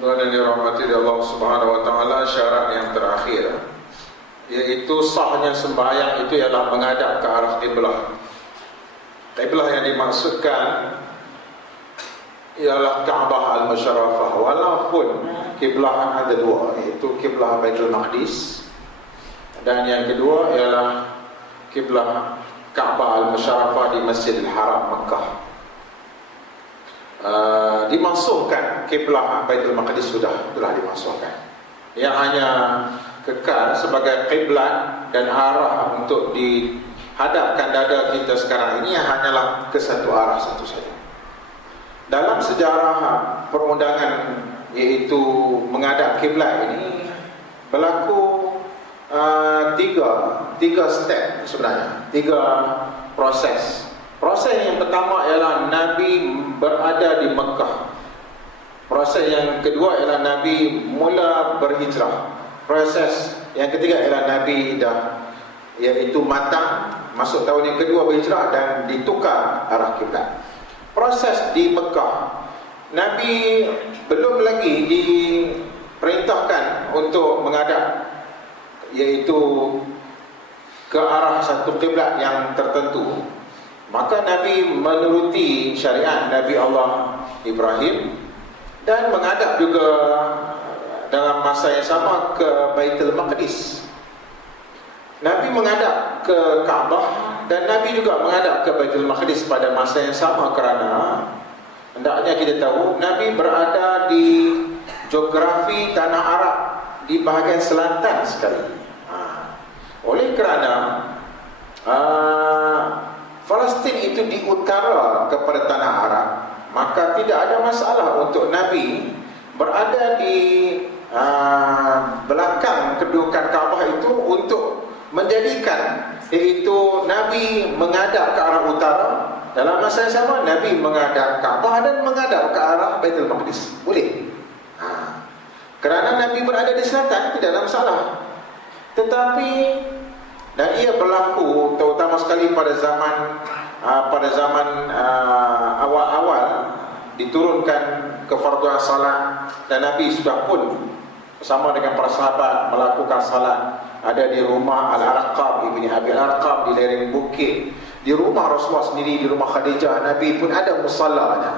Tuan yang dirahmati Allah Subhanahu wa taala, syarat yang terakhir yaitu sahnya sembahyang itu ialah menghadap ke arah kiblah. Kiblah yang dimaksudkan ialah Ka'bah al-Musharrafah. Walaupun kiblah ada dua, iaitu kiblah Baitul Maqdis dan yang kedua ialah kiblah Ka'bah al-Musharrafah di Masjidil Haram Makkah. Dimasukkan kiblah Baitul Maqdis sudah telah dimasukkan. Yang hanya kekal sebagai kiblat dan arah untuk dihadapkan dada kita sekarang ini hanyalah ke satu arah satu saja. Dalam sejarah perundangan iaitu menghadap kiblat ini berlaku tiga step sebenarnya, tiga proses. Proses yang pertama ialah Nabi berada di Mekah. Proses yang kedua ialah Nabi mula berhijrah. Proses yang ketiga ialah Nabi dah iaitu matang masuk tahun yang kedua berhijrah dan ditukar arah kiblat. Proses di Mekah, Nabi belum lagi diperintahkan untuk menghadap iaitu ke arah satu kiblat yang tertentu. Maka Nabi menuruti syariat Nabi Allah Ibrahim dan menghadap juga dalam masa yang sama ke Baitul Maqdis. Nabi menghadap ke Kaabah dan Nabi juga menghadap ke Baitul Maqdis pada masa yang sama kerana Hendaknya kita tahu Nabi berada di geografi tanah Arab, di bahagian selatan sekali. Oleh kerana Palestin itu di utara kepada tanah Arab, maka tidak ada masalah untuk Nabi berada di belakang kedudukan Kaabah itu untuk menjadikan, iaitu Nabi menghadap ke arah utara, dalam masa yang sama Nabi menghadap Kaabah dan menghadap ke arah Baitul Maqdis. Boleh. Kerana Nabi berada di selatan, tidak ada masalah. Tetapi dan ia berlaku terutama sekali pada zaman awal-awal diturunkan kefarduan salat, dan Nabi sudah pun bersama dengan para sahabat melakukan salat ada di rumah Al-Arqam ibni Abi Al-Arqam di lereng bukit. Di rumah Rasulullah sendiri, di rumah Khadijah, Nabi pun ada musallanya.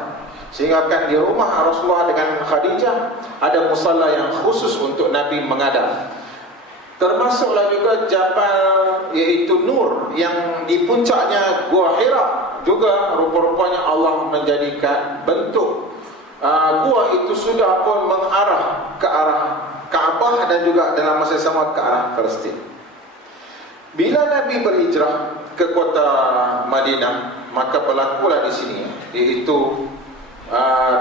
Sehingga kan di rumah Rasulullah dengan Khadijah ada musalla yang khusus untuk Nabi menghadap. Termasuklah juga Jabal, iaitu Nur, yang di puncaknya Gua Hira juga rupa-rupanya Allah menjadikan bentuk gua itu sudah pun mengarah ke arah Kaabah dan juga dalam masa yang sama ke arah Palestin. Bila Nabi berhijrah ke kota Madinah, maka berlakulah di sini, iaitu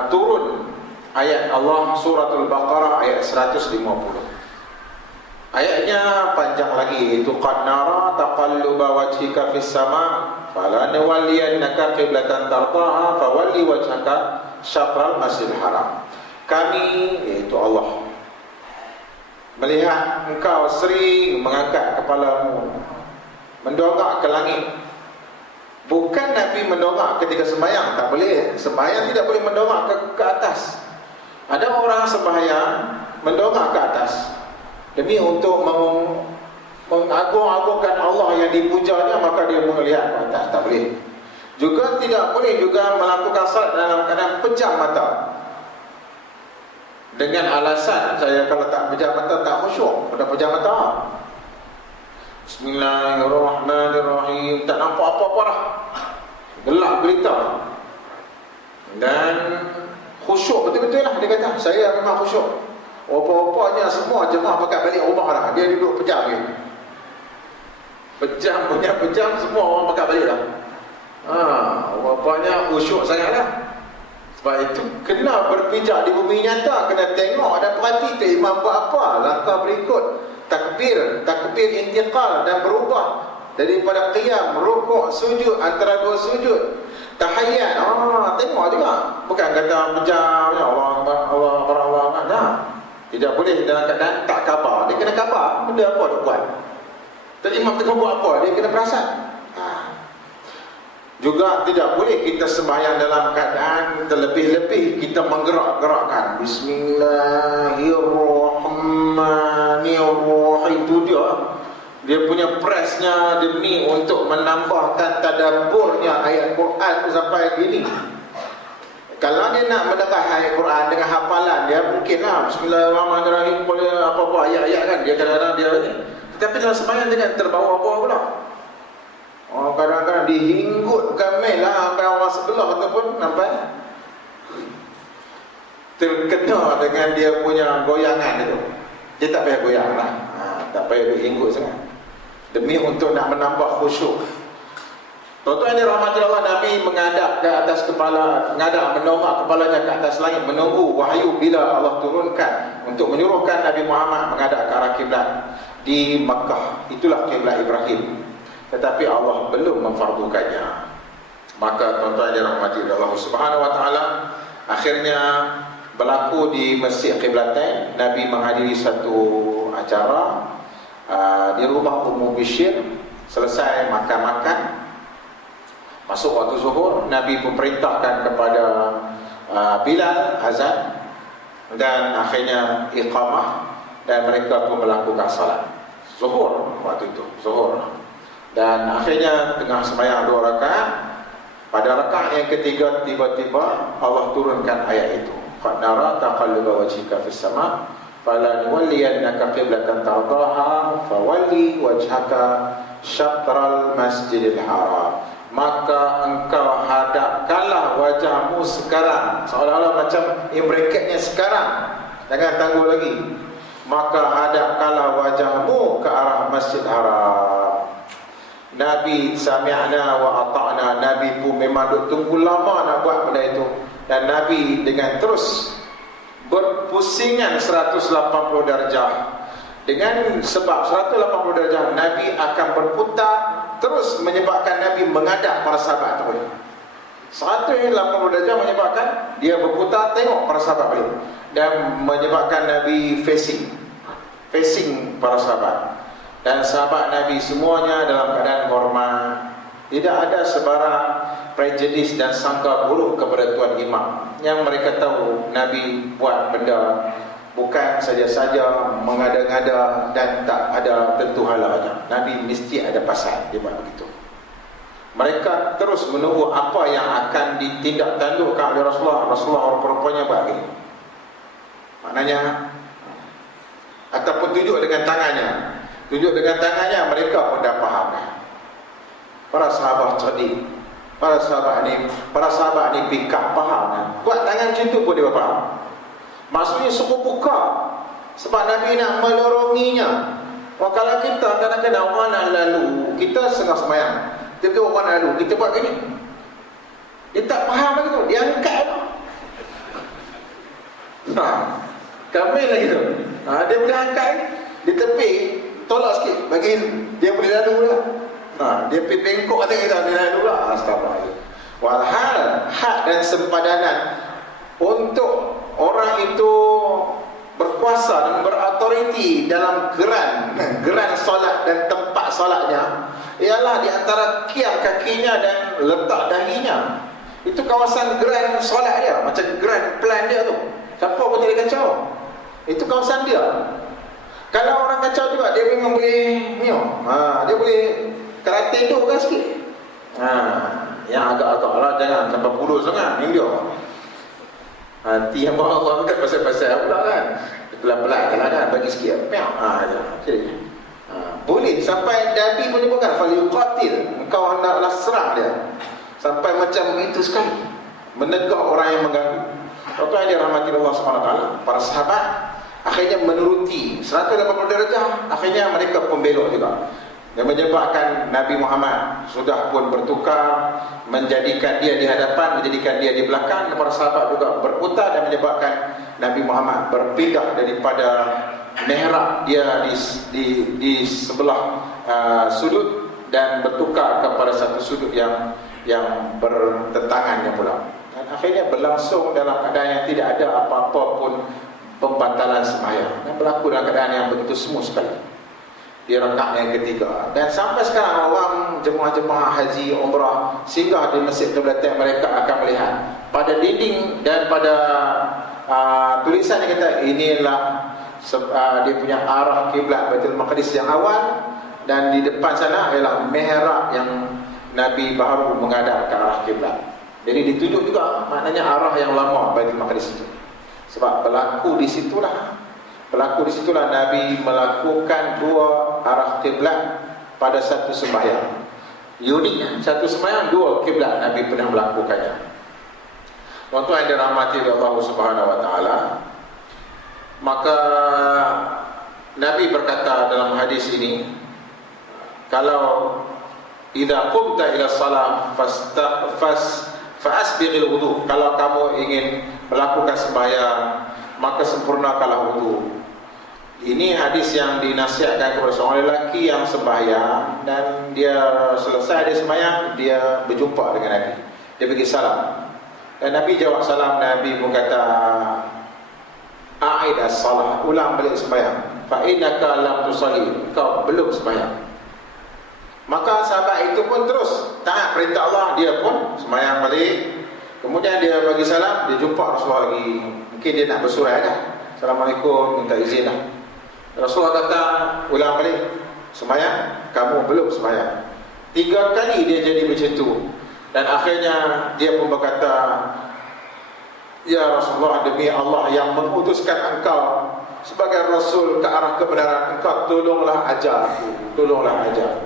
turun ayat Allah suratul Baqarah ayat 150. Ayatnya panjang lagi, iaitu qad nara taqalluba wajhika fis sama falanawalliyannaka qiblatan tardaha fawalli wajhaka syatral masjidil haram. Kami, iaitu Allah, melihat engkau sering mengangkat kepalamu mendongak ke langit. Bukan Nabi mendongak ketika sembahyang, tak boleh. Sembahyang tidak boleh mendongak ke atas. Ada orang sembahyang mendongak ke atas demi untuk mengagung-agungkan Allah yang dipujanya, maka dia melihat ke atas, tak boleh. Juga tidak boleh juga melakukan salat dalam keadaan pejam mata, dengan alasan saya kalau tak pejam mata tak khusyuk. Pada pejam mata, Bismillahirrahmanirrahim, tak nampak apa-apa dah, gelap gelita, dan khusyuk betul-betul lah. Dia kata saya memang khusyuk. Apa-apanya semua jemaah pakai balik rumah dah, dia duduk pejam je. Pejam punya pejam, semua orang pakai balik dah. Bapaknya khusyuk sangat lah. Sebab itu kena berpijak di bumi nyata, kena tengok dan perhati tu imam buat apa, langkah berikut, takbir intiqal dan berubah daripada qiyam, rukuk, sujud, antara dua sujud, tahiyat. Tengok juga, bukan kata pejam Allah nah. Tidak boleh dalam keadaan tak khabar. Dia kena khabar benda apa dia buat. Dan imam tengah buat apa, dia kena perasan. Juga tidak boleh kita sembahyang dalam keadaan terlebih-lebih kita menggerak-gerakkan. Bismillahirrahmanirrahim. Itu dia punya presnya demi untuk menambahkan tadabburnya ayat Quran sampai gini. Kalau dia nak mendengar ayat Quran dengan hafalan, dia mungkinlah Bismillahirrahmanirrahim, boleh apa-apa ayat-ayat kan, dia kadang-kadang dia ni. Tetapi dalam sembahyang dia kan terbawa-bawa pula. Kadang-kadang dihinggut gamil lah sampai orang sebelah ataupun nampak terkena dengan dia punya goyangan itu. Dia tak payah goyang lah, tak payah dihinggut sangat, demi untuk nak menambah khusyuk. Tuan-tuan yang dirahmati Allah, Nabi menghadap ke atas kepala, menongak kepalanya ke atas langit, menunggu wahyu bila Allah turunkan untuk menyuruhkan Nabi Muhammad menghadap ke arah kiblat di Makkah. Itulah kiblat Ibrahim. Tetapi Allah belum memfardukannya. Maka tuan-tuan yang dirahmati Allah Subhanahu wa taala, akhirnya berlaku di Masjid Qiblatain. Nabi menghadiri satu acara di rumah Ummu Bishr. Selesai makan-makan, masuk waktu zuhur, Nabi pun perintahkan kepada Bilal azan, dan akhirnya iqamah, dan mereka pun melakukan salat zuhur waktu itu, zuhur. Dan akhirnya tengah sembahyang 2 rakaat, pada rakaat yang ketiga tiba-tiba Allah turunkan ayat itu, qad nara taqalluba wajhika fis sama falanwalliyannaka qiblatan tardaha fawalli wajhaka syatral masjidil haram. maka engkau hadapkanlah wajahmu sekarang, seolah-olah macam bracketnya sekarang, jangan tangguh lagi. Maka hadapkanlah wajahmu ke arah Masjid Haram. Nabi sami'na wa ata'na, Nabi pun memang duk tunggu lama nak buat benda itu, dan Nabi dengan terus berpusingan 180 darjah. Dengan sebab 180 darjah, Nabi akan berputar terus, menyebabkan Nabi menghadap para sahabat terus. 180 darjah menyebabkan dia berputar tengok para sahabat balik, dan menyebabkan Nabi facing para sahabat. Dan sahabat Nabi semuanya dalam keadaan hormat. Tidak ada sebarang prejudis dan sangka buruk kepada Tuan Imam. Yang mereka tahu Nabi buat benda bukan saja-saja mengada-ngada dan tak ada tentu halanya. Nabi mesti ada pasal dia buat begitu. Mereka terus menunggu apa yang akan ditindak tandukkan oleh Rasulullah. Rasulullah rupanya buat begini, maknanya, ataupun tunjuk dengan tangannya. Tunjuk dengan tangannya, mereka pun dah faham. Para sahabat cerdik, para sahabat ni pikak, faham. Buat tangan macam tu pun dia faham. Maksudnya suku buka, sebab Nabi nak meloronginya. Kalau kita kadang-kadang orang nak lalu, kita setengah semayang, tiba-tiba orang nak lalu, kita buat gini, dia tak faham lagi tu, dia angkat tu. Kami lagi tu, dia boleh angkat di tepi, tolak sikit, bagi dia boleh lalu pula. Dia pergi bengkok kata kita, dia lalu pula. Astagfirullah. Walhal hak dan sempadanan untuk orang itu berkuasa dan berautoriti dalam geran solat dan tempat solatnya ialah di antara kiar kakinya dan letak dahinya. Itu kawasan geran solat dia, macam geran plan dia tu. Siapa pun tidak kacau, itu kawasan dia. Kalau orang kacau juga, dia memang boleh dia boleh karate tu kan sikit. Yang agak-agak lah, jangan sampai pulus sangat. Ini dia hati yang bawa Allah kan pasal-pasal pula kan. Pelan-pelan kan, bagi sikit. Boleh sampai Nabi menyebutkan falyuqatil, engkau hendaklah serang dia. Sampai macam begitu sekali menegak orang yang mengganggu. Waktu yang dirahmati Allah SWT, para sahabat akhirnya menuruti 180 darjah. Akhirnya mereka pun belok juga, yang menyebabkan Nabi Muhammad sudah pun bertukar, menjadikan dia di hadapan, menjadikan dia di belakang. Para sahabat juga berputar dan menyebabkan Nabi Muhammad berpindah daripada mihrab dia di sebelah sudut dan bertukar kepada satu sudut yang bertentangannya pula. Dan akhirnya berlangsung dalam keadaan yang tidak ada apa-apa pun pembatalan sembahyang, dan berlaku dalam keadaan yang begitu semu sekali di rakaat yang ketiga. Dan sampai sekarang orang jemaah-jemaah haji umrah singgah di Masjid Qiblatain, mereka akan melihat pada dinding dan pada tulisan yang kata inilah dia punya arah kiblat Baitul Maqdis yang awal, dan di depan sana ialah mihrab yang Nabi baru menghadap ke arah kiblat. Jadi ditunjuk juga maknanya arah yang lama Baitul Maqdis itu. Sebab berlaku di situlah Nabi melakukan dua arah kiblat pada satu sembahyang. Uniknya, satu sembahyang dua kiblat Nabi pernah melakukannya. Waktu yang dirahmati oleh Allah Subhanahu wa taala, maka Nabi berkata dalam hadis ini, kalau idza qumta ila shalah fa'asbighil wudu, kalau kamu ingin melakukan sembahyang maka sempurnakanlah wudu. Ini hadis yang dinasihatkan kepada seorang lelaki yang sembahyang, dan dia selesai dia sembahyang, dia berjumpa dengan Nabi, dia bagi salam, dan Nabi jawab salam. Nabi berkata, a'id as-salah, ulang balik sembahyang, fa innaka lam tusalli, kau belum sembahyang. Maka sahabat itu pun terus taat perintah Allah, dia pun sembahyang balik. Kemudian dia bagi salam, dia jumpa Rasulullah lagi. Mungkin dia nak bersurai dah, Assalamualaikum, minta izin dah. Rasulullah kata, ulang balik sembahyang, kamu belum sembahyang. 3 kali dia jadi macam tu. Dan akhirnya dia pun berkata, ya Rasulullah, demi Allah yang mengutuskan engkau sebagai Rasul ke arah kebenaran, engkau tolonglah ajar aku, tolonglah ajar.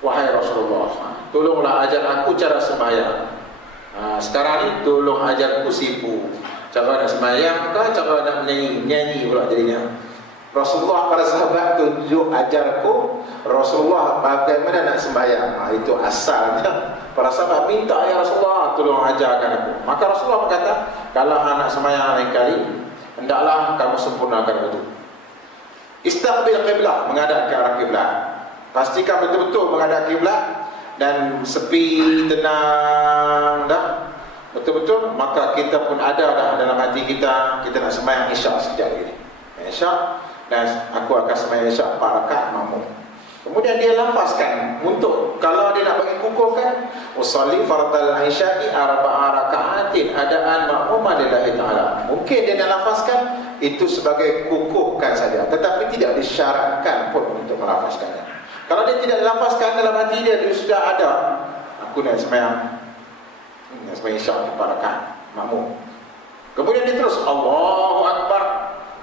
wahai Rasulullah, tolonglah ajar aku cara sembahyang. Sekarang ni tolong ajar aku sipu cara nak sembahyang ke cara nak menyanyi pula jadinya. Rasulullah para sahabat tunjuk ajarku Rasulullah bagaimana nak sembahyang. Itu asalnya. Para sahabat minta, ya Rasulullah tolong ajarkan aku. Maka Rasulullah berkata, kalau anak sembahyang lain kali, hendaklah kamu sempurnakan wudu. Istaqbil qiblah, menghadap ke arah kiblat. Pastikan betul-betul menghadap kiblat dan sepi, tenang dah betul-betul, maka kita pun ada dah dalam hati kita nak sembahyang isyak sekejap lagi. Isyak, dan aku akan sembahyang isyak 4 rakaat makmum. Kemudian dia lafazkan untuk kalau dia nak bagi kukuhkan, usolli fardal isya'i 4 rakaatin adaan makmuman lillahi ta'ala. Mungkin dia nak lafazkan itu sebagai kukuhkan saja, tetapi tidak disyaratkan pun untuk melafazkannya. Kalau dia tidak lafazkan dalam hati dia sudah ada, aku nak sembahyang isyak 4 rakaat makmum. Kemudian dia terus Allahu Akbar.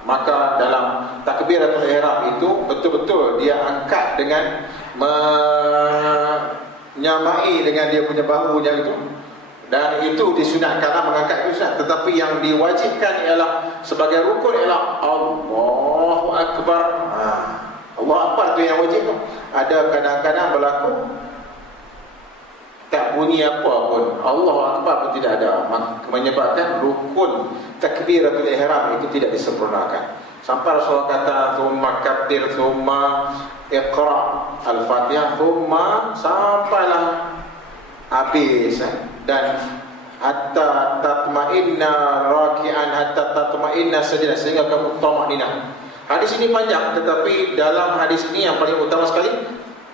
Maka dalam takbiratul ihram itu betul-betul dia angkat dengan menyamai dengan dia punya bahunya itu. Dan itu disunatkanlah mengangkat itu sunat. Tetapi yang diwajibkan ialah sebagai rukun ialah Allahu Akbar. Allahu Akbar itu yang wajib. Ada kadang-kadang berlaku tak bunyi apa pun, Allahu Akbar pun tidak ada, menyebabkan rukun takbiratul ihram itu tidak disempurnakan. Sampai Rasulullah kata thumma kabbir thumma iqra al-Fatihah thumma, sampailah habis dan hatta tatma'inna raki'an hatta tatma'inna sajdah, sehingga kamu tamakninah. Hadis ini panjang, tetapi dalam hadis ini yang paling utama sekali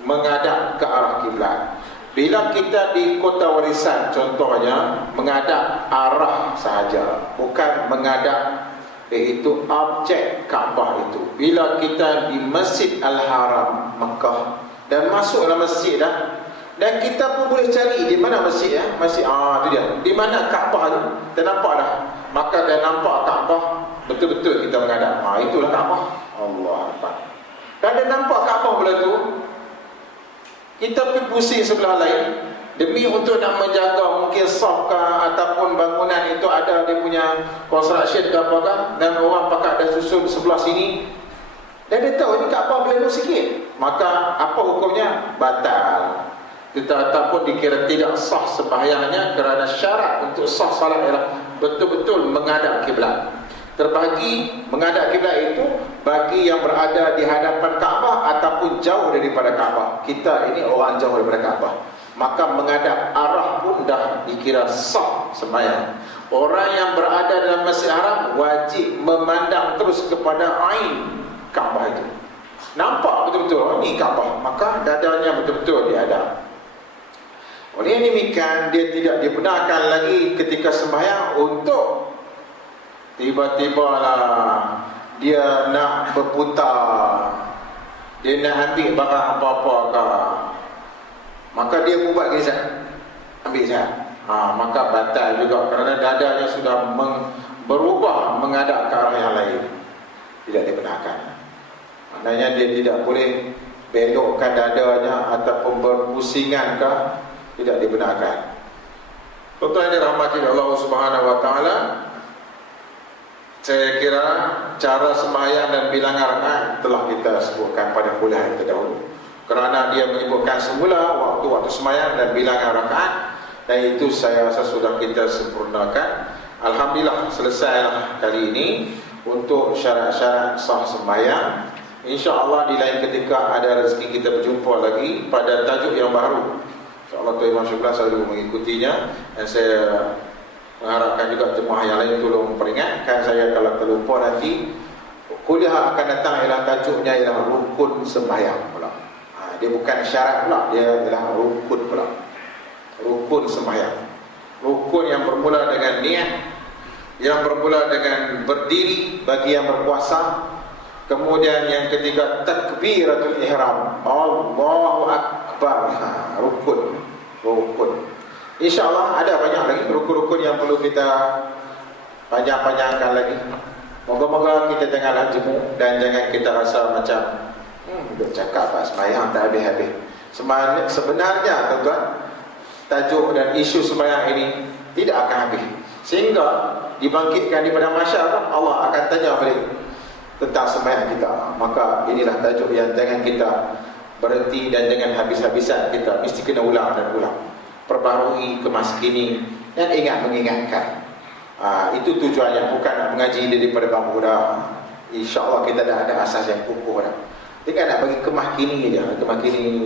menghadap ke arah kiblat. Bila kita di kota warisan contohnya, menghadap arah sahaja, bukan menghadap iaitu objek Kaabah itu. Bila kita di Masjid Al-Haram Mekah dan masuk dalam masjid dah, dan kita pun boleh cari di mana masjid ya, masjid tu dia. Di mana Kaabah tu? Kita nampak dah. Maka dah nampak Kaabah, betul-betul kita menghadap. Itulah Kaabah. Allah Akbar. Dan dah nampak Kaabah pula tu, kita pergi pusing sebelah lain demi untuk nak menjaga mungkin sahkah ataupun bangunan itu ada dia punya construction ke apakah, dan orang pakat dah susun sebelah sini dan dia tahu ini Kaabah belum sikit, maka apa hukumnya? Batal. Ataupun dikira tidak sah sembahyangnya kerana syarat untuk sah salat ialah betul-betul menghadap kiblat. Terbagi menghadap kiblat itu bagi yang berada di hadapan Kaabah ataupun jauh daripada Kaabah. Kita ini orang jauh daripada Kaabah, maka menghadap arah pun dah dikira sah sembahyang. Orang yang berada dalam Masjid Haram wajib memandang terus kepada ain Kaabah itu. Nampak betul-betul ini Kaabah, maka dadanya betul-betul dihadap. Oleh yang demikian, dia tidak dibenarkan lagi ketika sembahyang untuk tiba-tiba lah dia nak berputar, dia nak ambil barang apa-apa ke, maka dia pun buat gini, ambil saya. Maka batal juga kerana dadanya sudah berubah menghadap ke arah yang lain. Tidak dibenarkan. Maknanya dia tidak boleh belokkan dadanya ataupun berpusingan ke, tidak dibenarkan. Tuan yang dirahmati Allah Subhanahu wa taala, saya kira cara sembahyang dan bilangan rakaat telah kita sebutkan pada kuliah yang terdahulu. Kerana dia menyebutkan semula waktu sembahyang dan bilangan rakaat, dan itu saya rasa sudah kita sempurnakan. Alhamdulillah, selesailah kali ini untuk syarat-syarat sah sembahyang. InsyaAllah di lain ketika ada rezeki kita berjumpa lagi pada tajuk yang baru. InsyaAllah Tuan Imam Syukran selalu mengikutinya, dan saya mengharapkan juga jemaah yang lain tolong peringatkan saya kalau terlupa nanti. Kuliah akan datang ialah tajuknya ialah rukun sembahyang pula. Dia bukan syarat pula, dia adalah rukun pula. Rukun sembahyang. Rukun yang bermula dengan niat, yang bermula dengan berdiri bagi yang berpuasa. Kemudian yang ketiga takbiratul ihram, Allahu Akbar. Rukun. InsyaAllah ada banyak lagi rukun-rukun yang perlu kita panjang-panjangkan lagi. Moga-moga kita janganlah jemu dan jangan kita rasa macam bercakap sembahyang tak habis-habis. Sebenarnya tuan-tuan, tajuk dan isu sembahyang ini tidak akan habis, sehingga dibangkitkan daripada masyarakat, Allah akan tanya balik tentang sembahyang kita. Maka inilah tajuk yang jangan kita berhenti dan jangan habis-habisan, kita mesti kena ulang dan ulang, perbarui, kemaskini, dan mengingatkan. Itu tujuannya, bukan nak mengaji daripada bambu dah. InsyaAllah kita dah ada asas yang kukuh dah. Dia nak bagi kemah kini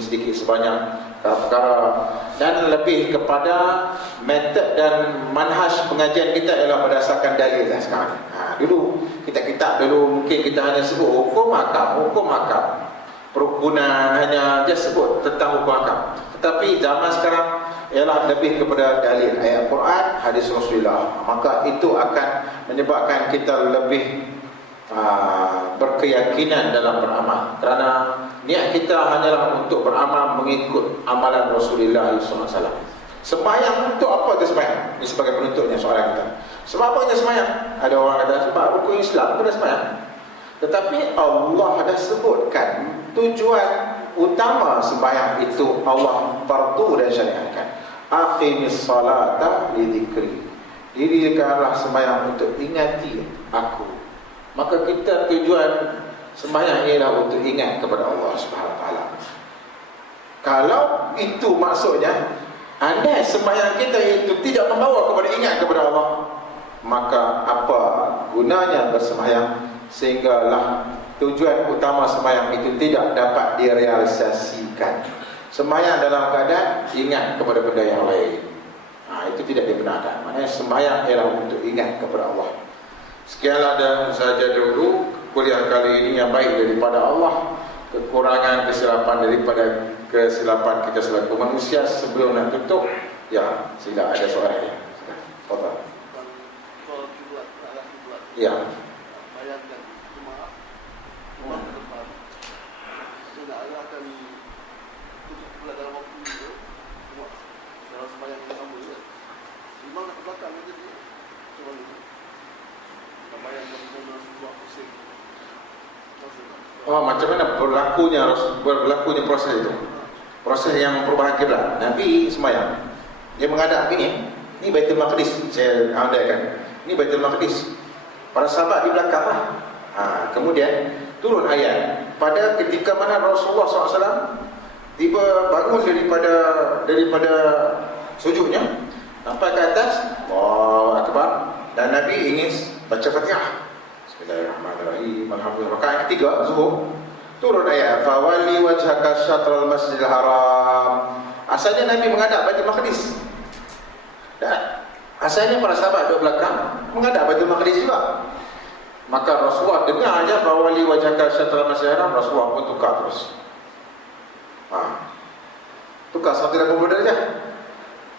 sedikit sebanyak perkara, dan lebih kepada metod dan manhaj pengajian kita ialah berdasarkan dalil lah sekarang. Dulu kita dulu mungkin kita hanya sebut hukum akam, perukunan, hanya just sebut tentang hukum akam. Tetapi zaman sekarang ialah lebih kepada dalil, ayat Quran, hadis Rasulullah. Maka itu akan menyebabkan kita lebih berkeyakinan dalam beramal, kerana niat kita hanyalah untuk beramal mengikut amalan Rasulullah SAW. Sembahyang untuk apa itu sembahyang? Ini sebagai penutupnya soalan kita. Sebab apa kita sembahyang? Ada orang kata sebab rukun Islam kita sembahyang. Tetapi Allah dah sebutkan tujuan utama sembahyang itu, Allah fardu dan syariatkan. Aqimis salata lidzikri. Dirikanlah sembahyang untuk ingati aku. Maka kita tujuan sembahyang ialah untuk ingat kepada Allah Subhanahu Wa Taala. Kalau itu maksudnya, andai sembahyang kita itu tidak membawa kepada ingat kepada Allah, maka apa gunanya bersembahyang? Sehinggalah tujuan utama sembahyang itu tidak dapat direalisasikan. Sembahyang dalam keadaan ingat kepada benda yang lain, itu tidak dibenarkan. Maknanya sembahyang ialah untuk ingat kepada Allah. Sekianlah dan saja dulu kuliah kali ini, yang baik daripada Allah, kekurangan, kesilapan daripada kesilapan kita selaku manusia. Sebelum nak tutup, ya sila ada soalan ya. Silakan. Ya. Oh, macam mana berlakunya proses itu? Proses yang perubahan kiblat. Nabi sembahyang, dia menghadap ini Baitul Maqdis, saya andaikan ini Baitul Maqdis. Para sahabat di belakang lah. Kemudian turun ayat pada ketika mana Rasulullah SAW tiba bangun daripada sujudnya sampai ke atas, Allahu Akbar, dan Nabi ingin baca Fatihah. Bismillahirrahmanirrahim. Alhamdulillah. Rakaat ketiga zuhur, turun ayat fawalli wajhaka syatral masjidil haram. Asalnya Nabi menghadap Baitul Maqdis, dan asalnya para sahabat duduk belakang menghadap Baitul Maqdis juga. Maka Rasulullah dengar aja fawalli wajhaka syatral masjidil haram, Rasulullah pun tukar terus. Tukar 180 derajat.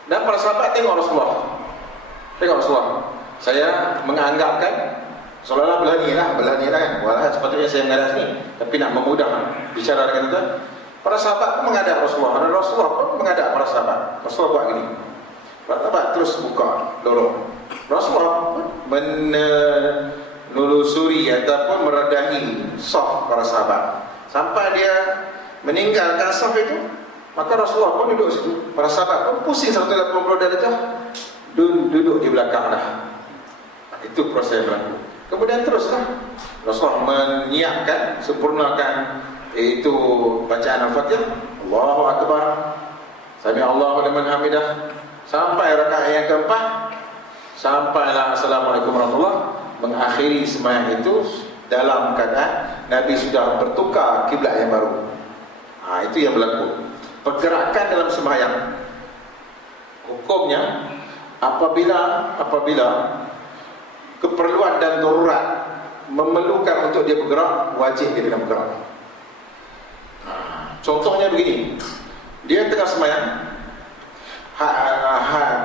Dan para sahabat tengok Rasulullah. Saya menganggapkan seolah-olah berani lah kan. Walau sepatutnya saya menghadap sini, tapi nak memudah bicara dengan tuan. Para sahabat pun menghadap Rasulullah, dan Rasulullah pun menghadap para sahabat. Rasulullah buat gini, para sahabat terus buka dorong. Rasulullah pun menelusuri ataupun meredahi saf para sahabat sampai dia meninggalkan saf itu. Maka Rasulullah pun duduk situ, para sahabat pun pusing 180 derajat, duduk di belakang dah. Itu proses berlaku. Kemudian teruslah Rasulullah menyiapkan, sempurnakan, iaitu bacaan Al-Fatihah, Allahu Akbar, Sami Allahu liman hamidah, sampai rakaat yang keempat, sampailah Assalamualaikum warahmatullahi, mengakhiri sembahyang itu dalam keadaan Nabi sudah bertukar kiblat yang baru. Itu yang berlaku. Pergerakan dalam sembahyang, hukumnya apabila keperluan dan darurat memerlukan untuk dia bergerak, wajib dia kena bergerak. Contohnya begini, dia tengah sembahyang,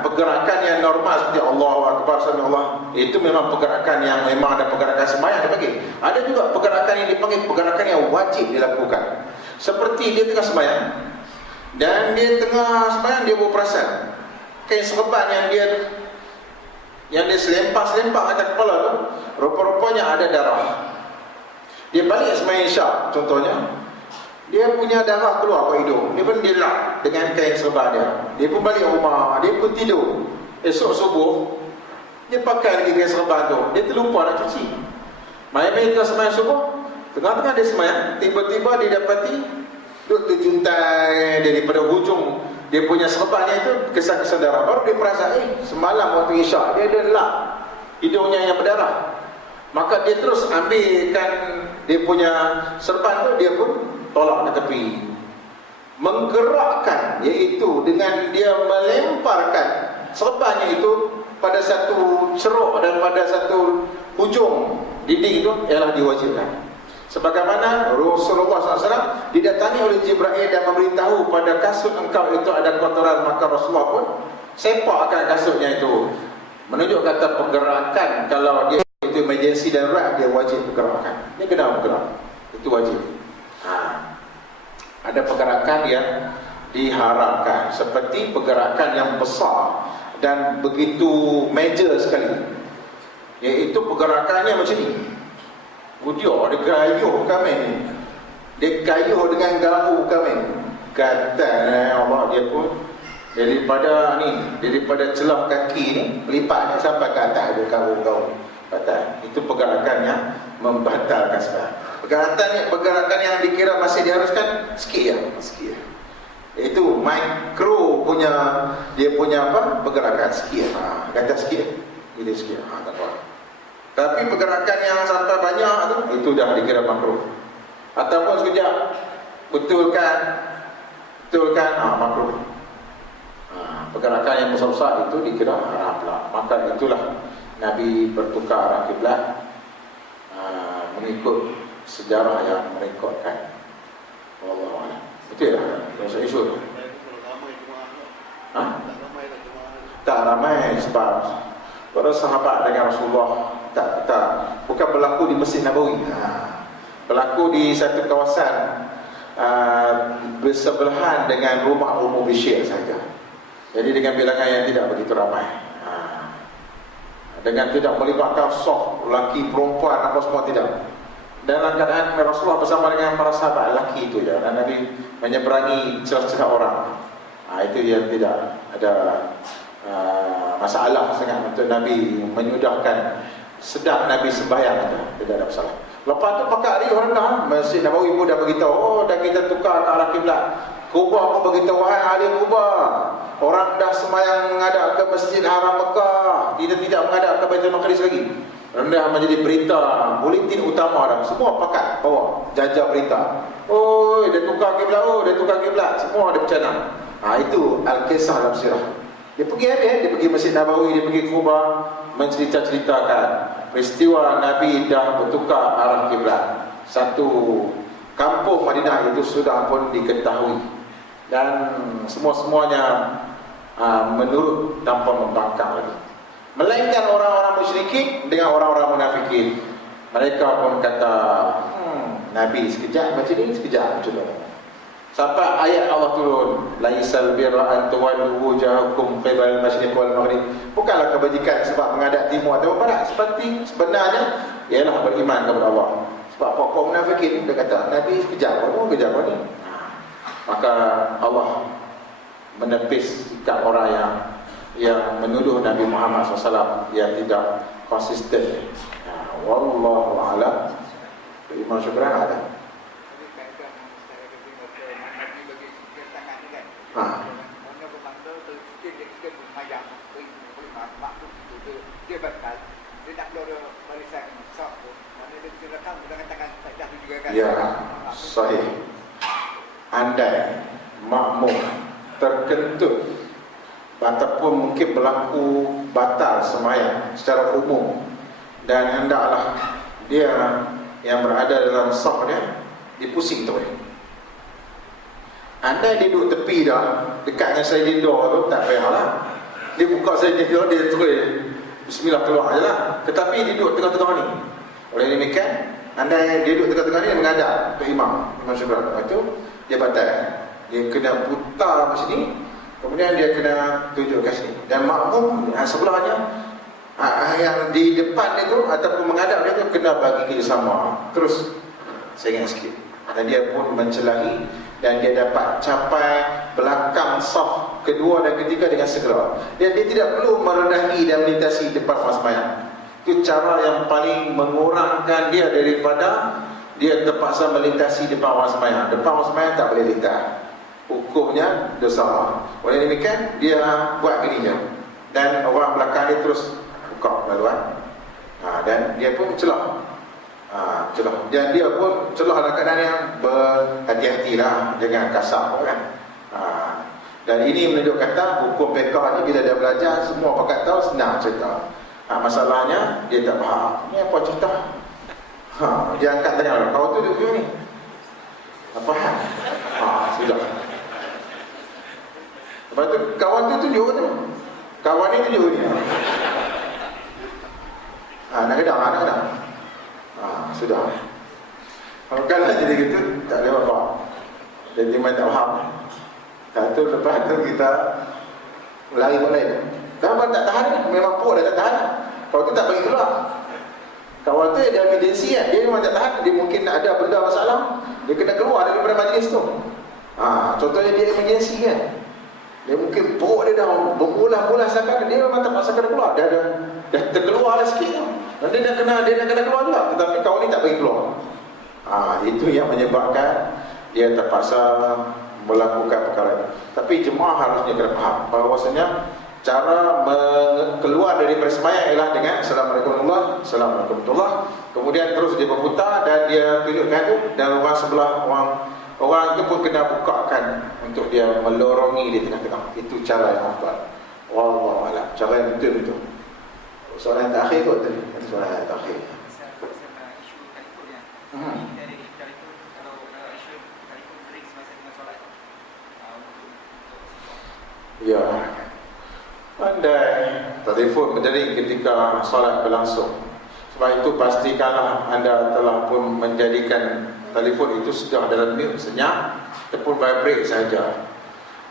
pergerakan yang normal seperti Allahu Akbar, Sami Allah, itu memang pergerakan yang memang ada pergerakan sembahyang dipanggil. Ada juga pergerakan yang dipanggil pergerakan yang wajib dilakukan. Seperti dia tengah sembahyang, dan dia tengah sembahyang dia berperasan kain serban yang dia selempang atas kepala tu, rupa-rupanya ada darah. Dia balik sembahyang Isyak contohnya, Dia punya darah keluar kat hidung. Dia pun dia lap dengan kain serban dia. Dia pun balik rumah, dia pun tidur. Esok subuh dia pakai lagi kain serban tu. Dia terlupa nak cuci. Main-main tengah sembahyang subuh, tengah-tengah dia sembahyang, tiba-tiba dia dapati duduk terjuntai daripada hujung dia punya serbannya itu kesan-kesan darah. Baru dia perasan, semalam waktu isyak dia ada lap hidungnya yang berdarah. Maka dia terus ambilkan dia punya serban tu, dia pun tolak ke tepi. Menggerakkan, iaitu dengan dia melemparkan serbannya itu pada satu ceruk dan pada satu hujung dinding itu ialah diwajibkan. Sebagaimana Rasulullah SAW didatangi oleh Jibril dan memberitahu pada kasut engkau itu ada kotoran, maka Rasulullah pun sepakkan kasutnya itu. Menunjuk kata pergerakan, kalau dia itu emergency dan darurat, dia wajib pergerakan. Dia kena bergerak, itu wajib. Ada pergerakan yang diharapkan, seperti pergerakan yang besar dan begitu major sekali, iaitu pergerakannya macam ni. Dia gayuh kami ni, dia gayuh dengan garu kami. Kata Allah, dia pun daripada celah kaki ni, pelipatnya sampai ke atas, dia garu-garu batal. Itu pergerakan yang membatalkan sebab pergerakan yang dikira masih diharuskan sikit ya. Itu mikro punya, dia punya pergerakan sikit. Kata sikit, bila sikit, tak apa. Tapi pergerakan yang sampai banyak tu, itu dah dikira makruh. Ataupun sekejap betulkan makruh. Pergerakan yang besar-besar itu dikira haram pula. Maka itulah Nabi bertukar arah kiblat mengikut sejarah yang merekodkan. Wallahu a'lam. Betul tak? Masa isu tu. Tak ramai sebab para sahabat dengan Rasulullah bukan berlaku di Masjid Nabawi. Berlaku di satu kawasan bersebelahan dengan rumah Ummu Bishr saja. Jadi dengan bilangan yang tidak begitu ramai. Dengan tidak melibatkan saf lelaki perempuan apa semua, tidak. Dalam keadaan Rasulullah bersama dengan para sahabat lelaki itu je, dan Nabi menyeberangi celah-celah orang. Itu yang tidak ada masalah sangat untuk Nabi menyudahkan. Sedang Nabi sembahyang itu, tidak ada masalah. Lepas tu pakai hari orang dah Masjid Nabawi pun dah beritahu, dah kita tukar ke arah kiblat. Kubah pun beritahu, wahai ahli Kubah, orang dah sembahyang menghadap ke Masjid Haram Mekah, tidak menghadap ke Baitul Maqdis lagi. Rendah menjadi berita, buletin utama dah. Semua pakat bawa jajah berita. Dia tukar kiblat, semua ada bercanang. Itu Al-Kisah dalam sirah. Dia pergi Masjid Nabawi, dia pergi Kubah, mencerita-ceritakan peristiwa Nabi dah bertukar arah kiblat. Satu kampung Madinah itu sudah pun diketahui, dan semua-semuanya menurut tanpa membangkang lagi. Melainkan orang-orang musyrikin dengan orang-orang munafikin. Mereka pun kata, Nabi sekejap macam ni, sekejap macam ni. Sampai ayat Allah turun, laisal birra an tuwallu wujuhakum qibala al-masyriq wal maghrib. Bukanlah kebajikan sebab menghadap timur atau barat, seperti sebenarnya ialah beriman kepada Allah. Sebab pokok munafikin dia kata, Nabi sekejap ni. Maka Allah menepis sikap orang yang menuduh Nabi Muhammad SAW yang tidak konsisten. Wallahu a'lam. Imam Syukran ada. Ya, sahih. Andai makmum terkentut ataupun mungkin berlaku batal sembahyang secara umum, dan hendaklah dia yang berada dalam saf dia dipusing tu. Andai dia duduk tepi dah, dekat dengan sajdah tu, tak payahlah. Dia buka sajdah dia terus bismillah keluar je lah. Tetapi dia duduk tengah-tengah ni. Oleh demikian, andai dia duduk tengah-tengah ni, dia menghadap ke Imam Syukran. Lepas tu dia batal. Dia kena putar macam ni, kemudian dia kena tunjuk kat sini. Dan makmum sebelahnya, yang di depan dia tu ataupun menghadap dia tu, kena bagi kerjasama. Terus saya ingat sikit. dan dia pun mencelahi, dan dia dapat capai belakang saf kedua dan ketiga dengan segera, dan dia tidak perlu merendahi dan melintasi depan orang sembahyang. Itu cara yang paling mengurangkan dia daripada dia terpaksa melintasi depan orang sembahyang. Depan orang sembahyang tak boleh lintas, hukumnya dosa. Oleh demikian dia buat begini, dan orang belakang dia terus buka laluan, dan dia pun celah. Celah. Dan dia pun celah dalam keadaan yang berhati-hatilah, dengan kasar kan. Dan ini menunjuk kata hukum fiqh ni bila dia belajar semua pakat tahu, senang cerita. Masalahnya dia tak faham. Ni apa cerita? Dia angkat tangan, kau tu duduk ni. Apa faham? Sudah. Lepas tu kawan tu tunjuk tu. Kawan ni tunjuk ni. Nak kedang. Sudah. Kalau jadi gitu tak boleh apa. Jadi memang tak faham. Tu lepas tu kita lari boleh. Kawan tak tahan, memang puak dah tak tahan. Kalau tu tak bagi keluar. Kawan tu dia emergency kan. Dia memang tak tahan. Dia mungkin ada benda masalah, dia kena keluar daripada majlis tu. Contohnya dia emergency kan. Dia mungkin perut dia dah berbulah-bulah sangat, dia memang terpaksa kena keluar. Dah terkeluar dah sikit tu. Dan dia nak kena keluar juga. Tetapi kawan ni tak bagi keluar. Itu yang menyebabkan dia terpaksa melakukan perkara ini. Tapi jemaah harusnya kena faham bahawasanya cara keluar dari sembahyang ialah dengan Assalamualaikum warahmatullahi, kemudian terus dia berputar dan dia tunjukkan tu, dan orang sebelah orang itu pun kena bukakan untuk dia melorongi di tengah-tengah. Itu cara yang afdal. Wallahu a'lam. Cara yang betul-betul. Soalan yang terakhir kot tadi. Soalan yang terakhir. Ya. Pandai telefon berdering ketika solat berlangsung. Sebab itu pastikanlah anda telah pun menjadikan telefon itu sudah dalam mute, senyap ataupun vibrate saja.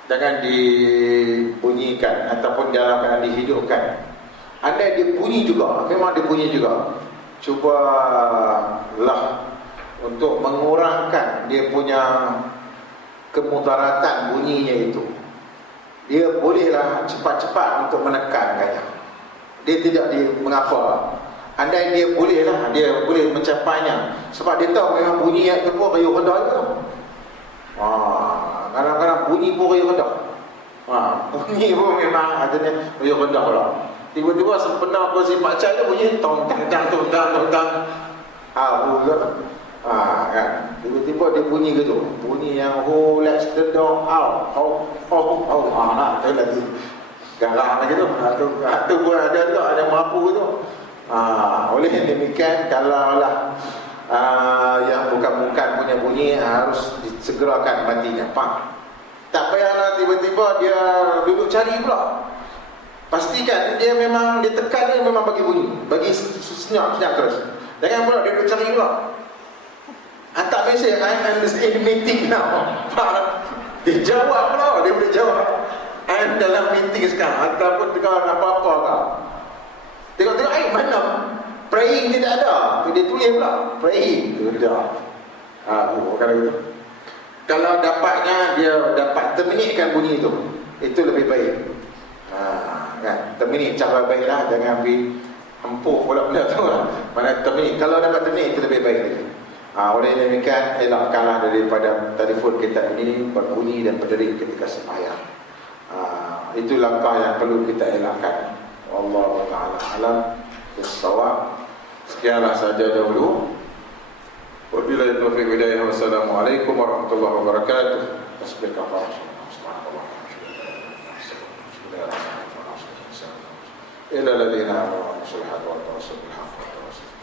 Jangan dibunyikan ataupun dalam keadaan dihidupkan. Andai dia bunyi juga, memang dia bunyi juga, cubalah untuk mengurangkan dia punya kemudaratan bunyinya itu. Dia bolehlah cepat-cepat untuk menekankannya. Dia tidak mengapa. Andai dia bolehlah, dia boleh mencapainya. Sebab dia tahu memang bunyi yang itu pun riuh rendah itu. Kadang-kadang bunyi pun riuh rendah. Bunyi pun memang adanya riuh rendah lah. Tiba-tiba sebenar kursi Pak Cai tu bunyi tong tang tang tong tang tong tang. Kan. Tiba-tiba dia bunyi gitu. Bunyi yang let's the door out. Nak tu lagi. Garang lagi tu. Tu pun ada juga, ada mampu tu. Oleh demikian, kalaulah yang bukan-bukan punya bunyi harus disegerakan matinya. Tak payahlah tiba-tiba dia duduk cari pula. Pastikan dia memang ditekan, dia memang bagi bunyi, bagi senyap terus. Jangan pula dia duduk cari pula. Tak mesej, I'm in meeting now. Dia jawab pula, dia boleh jawab, I'm dalam meeting sekarang. Ataupun tengah apa-apa kau. Tengok-tengok, mana praying tidak ada. Dia tulis pula praying tidak. Bukan begitu. Kalau dapatnya dia dapat terminitkan bunyi itu lebih baik. Kan, terminit cara baiklah, jangan ambil empuh pula benda tu lah. Mana terminit, kalau dapat terminit itu lebih baik lagi. Oleh demikian, elakkanlah daripada telefon kita ini berbunyi dan berdering ketika sembahyang. Itu langkah yang perlu kita elakkan. Wallahu ta'ala alam bis-shawab. Sekianlah saja dahulu. Wabillahi taufiq wal hidayah. Wassalamualaikum warahmatullahi wabarakatuh. Bismillahirrahmanirrahim. Ila ladina amanu wa sallallahu alaihi wa sallam.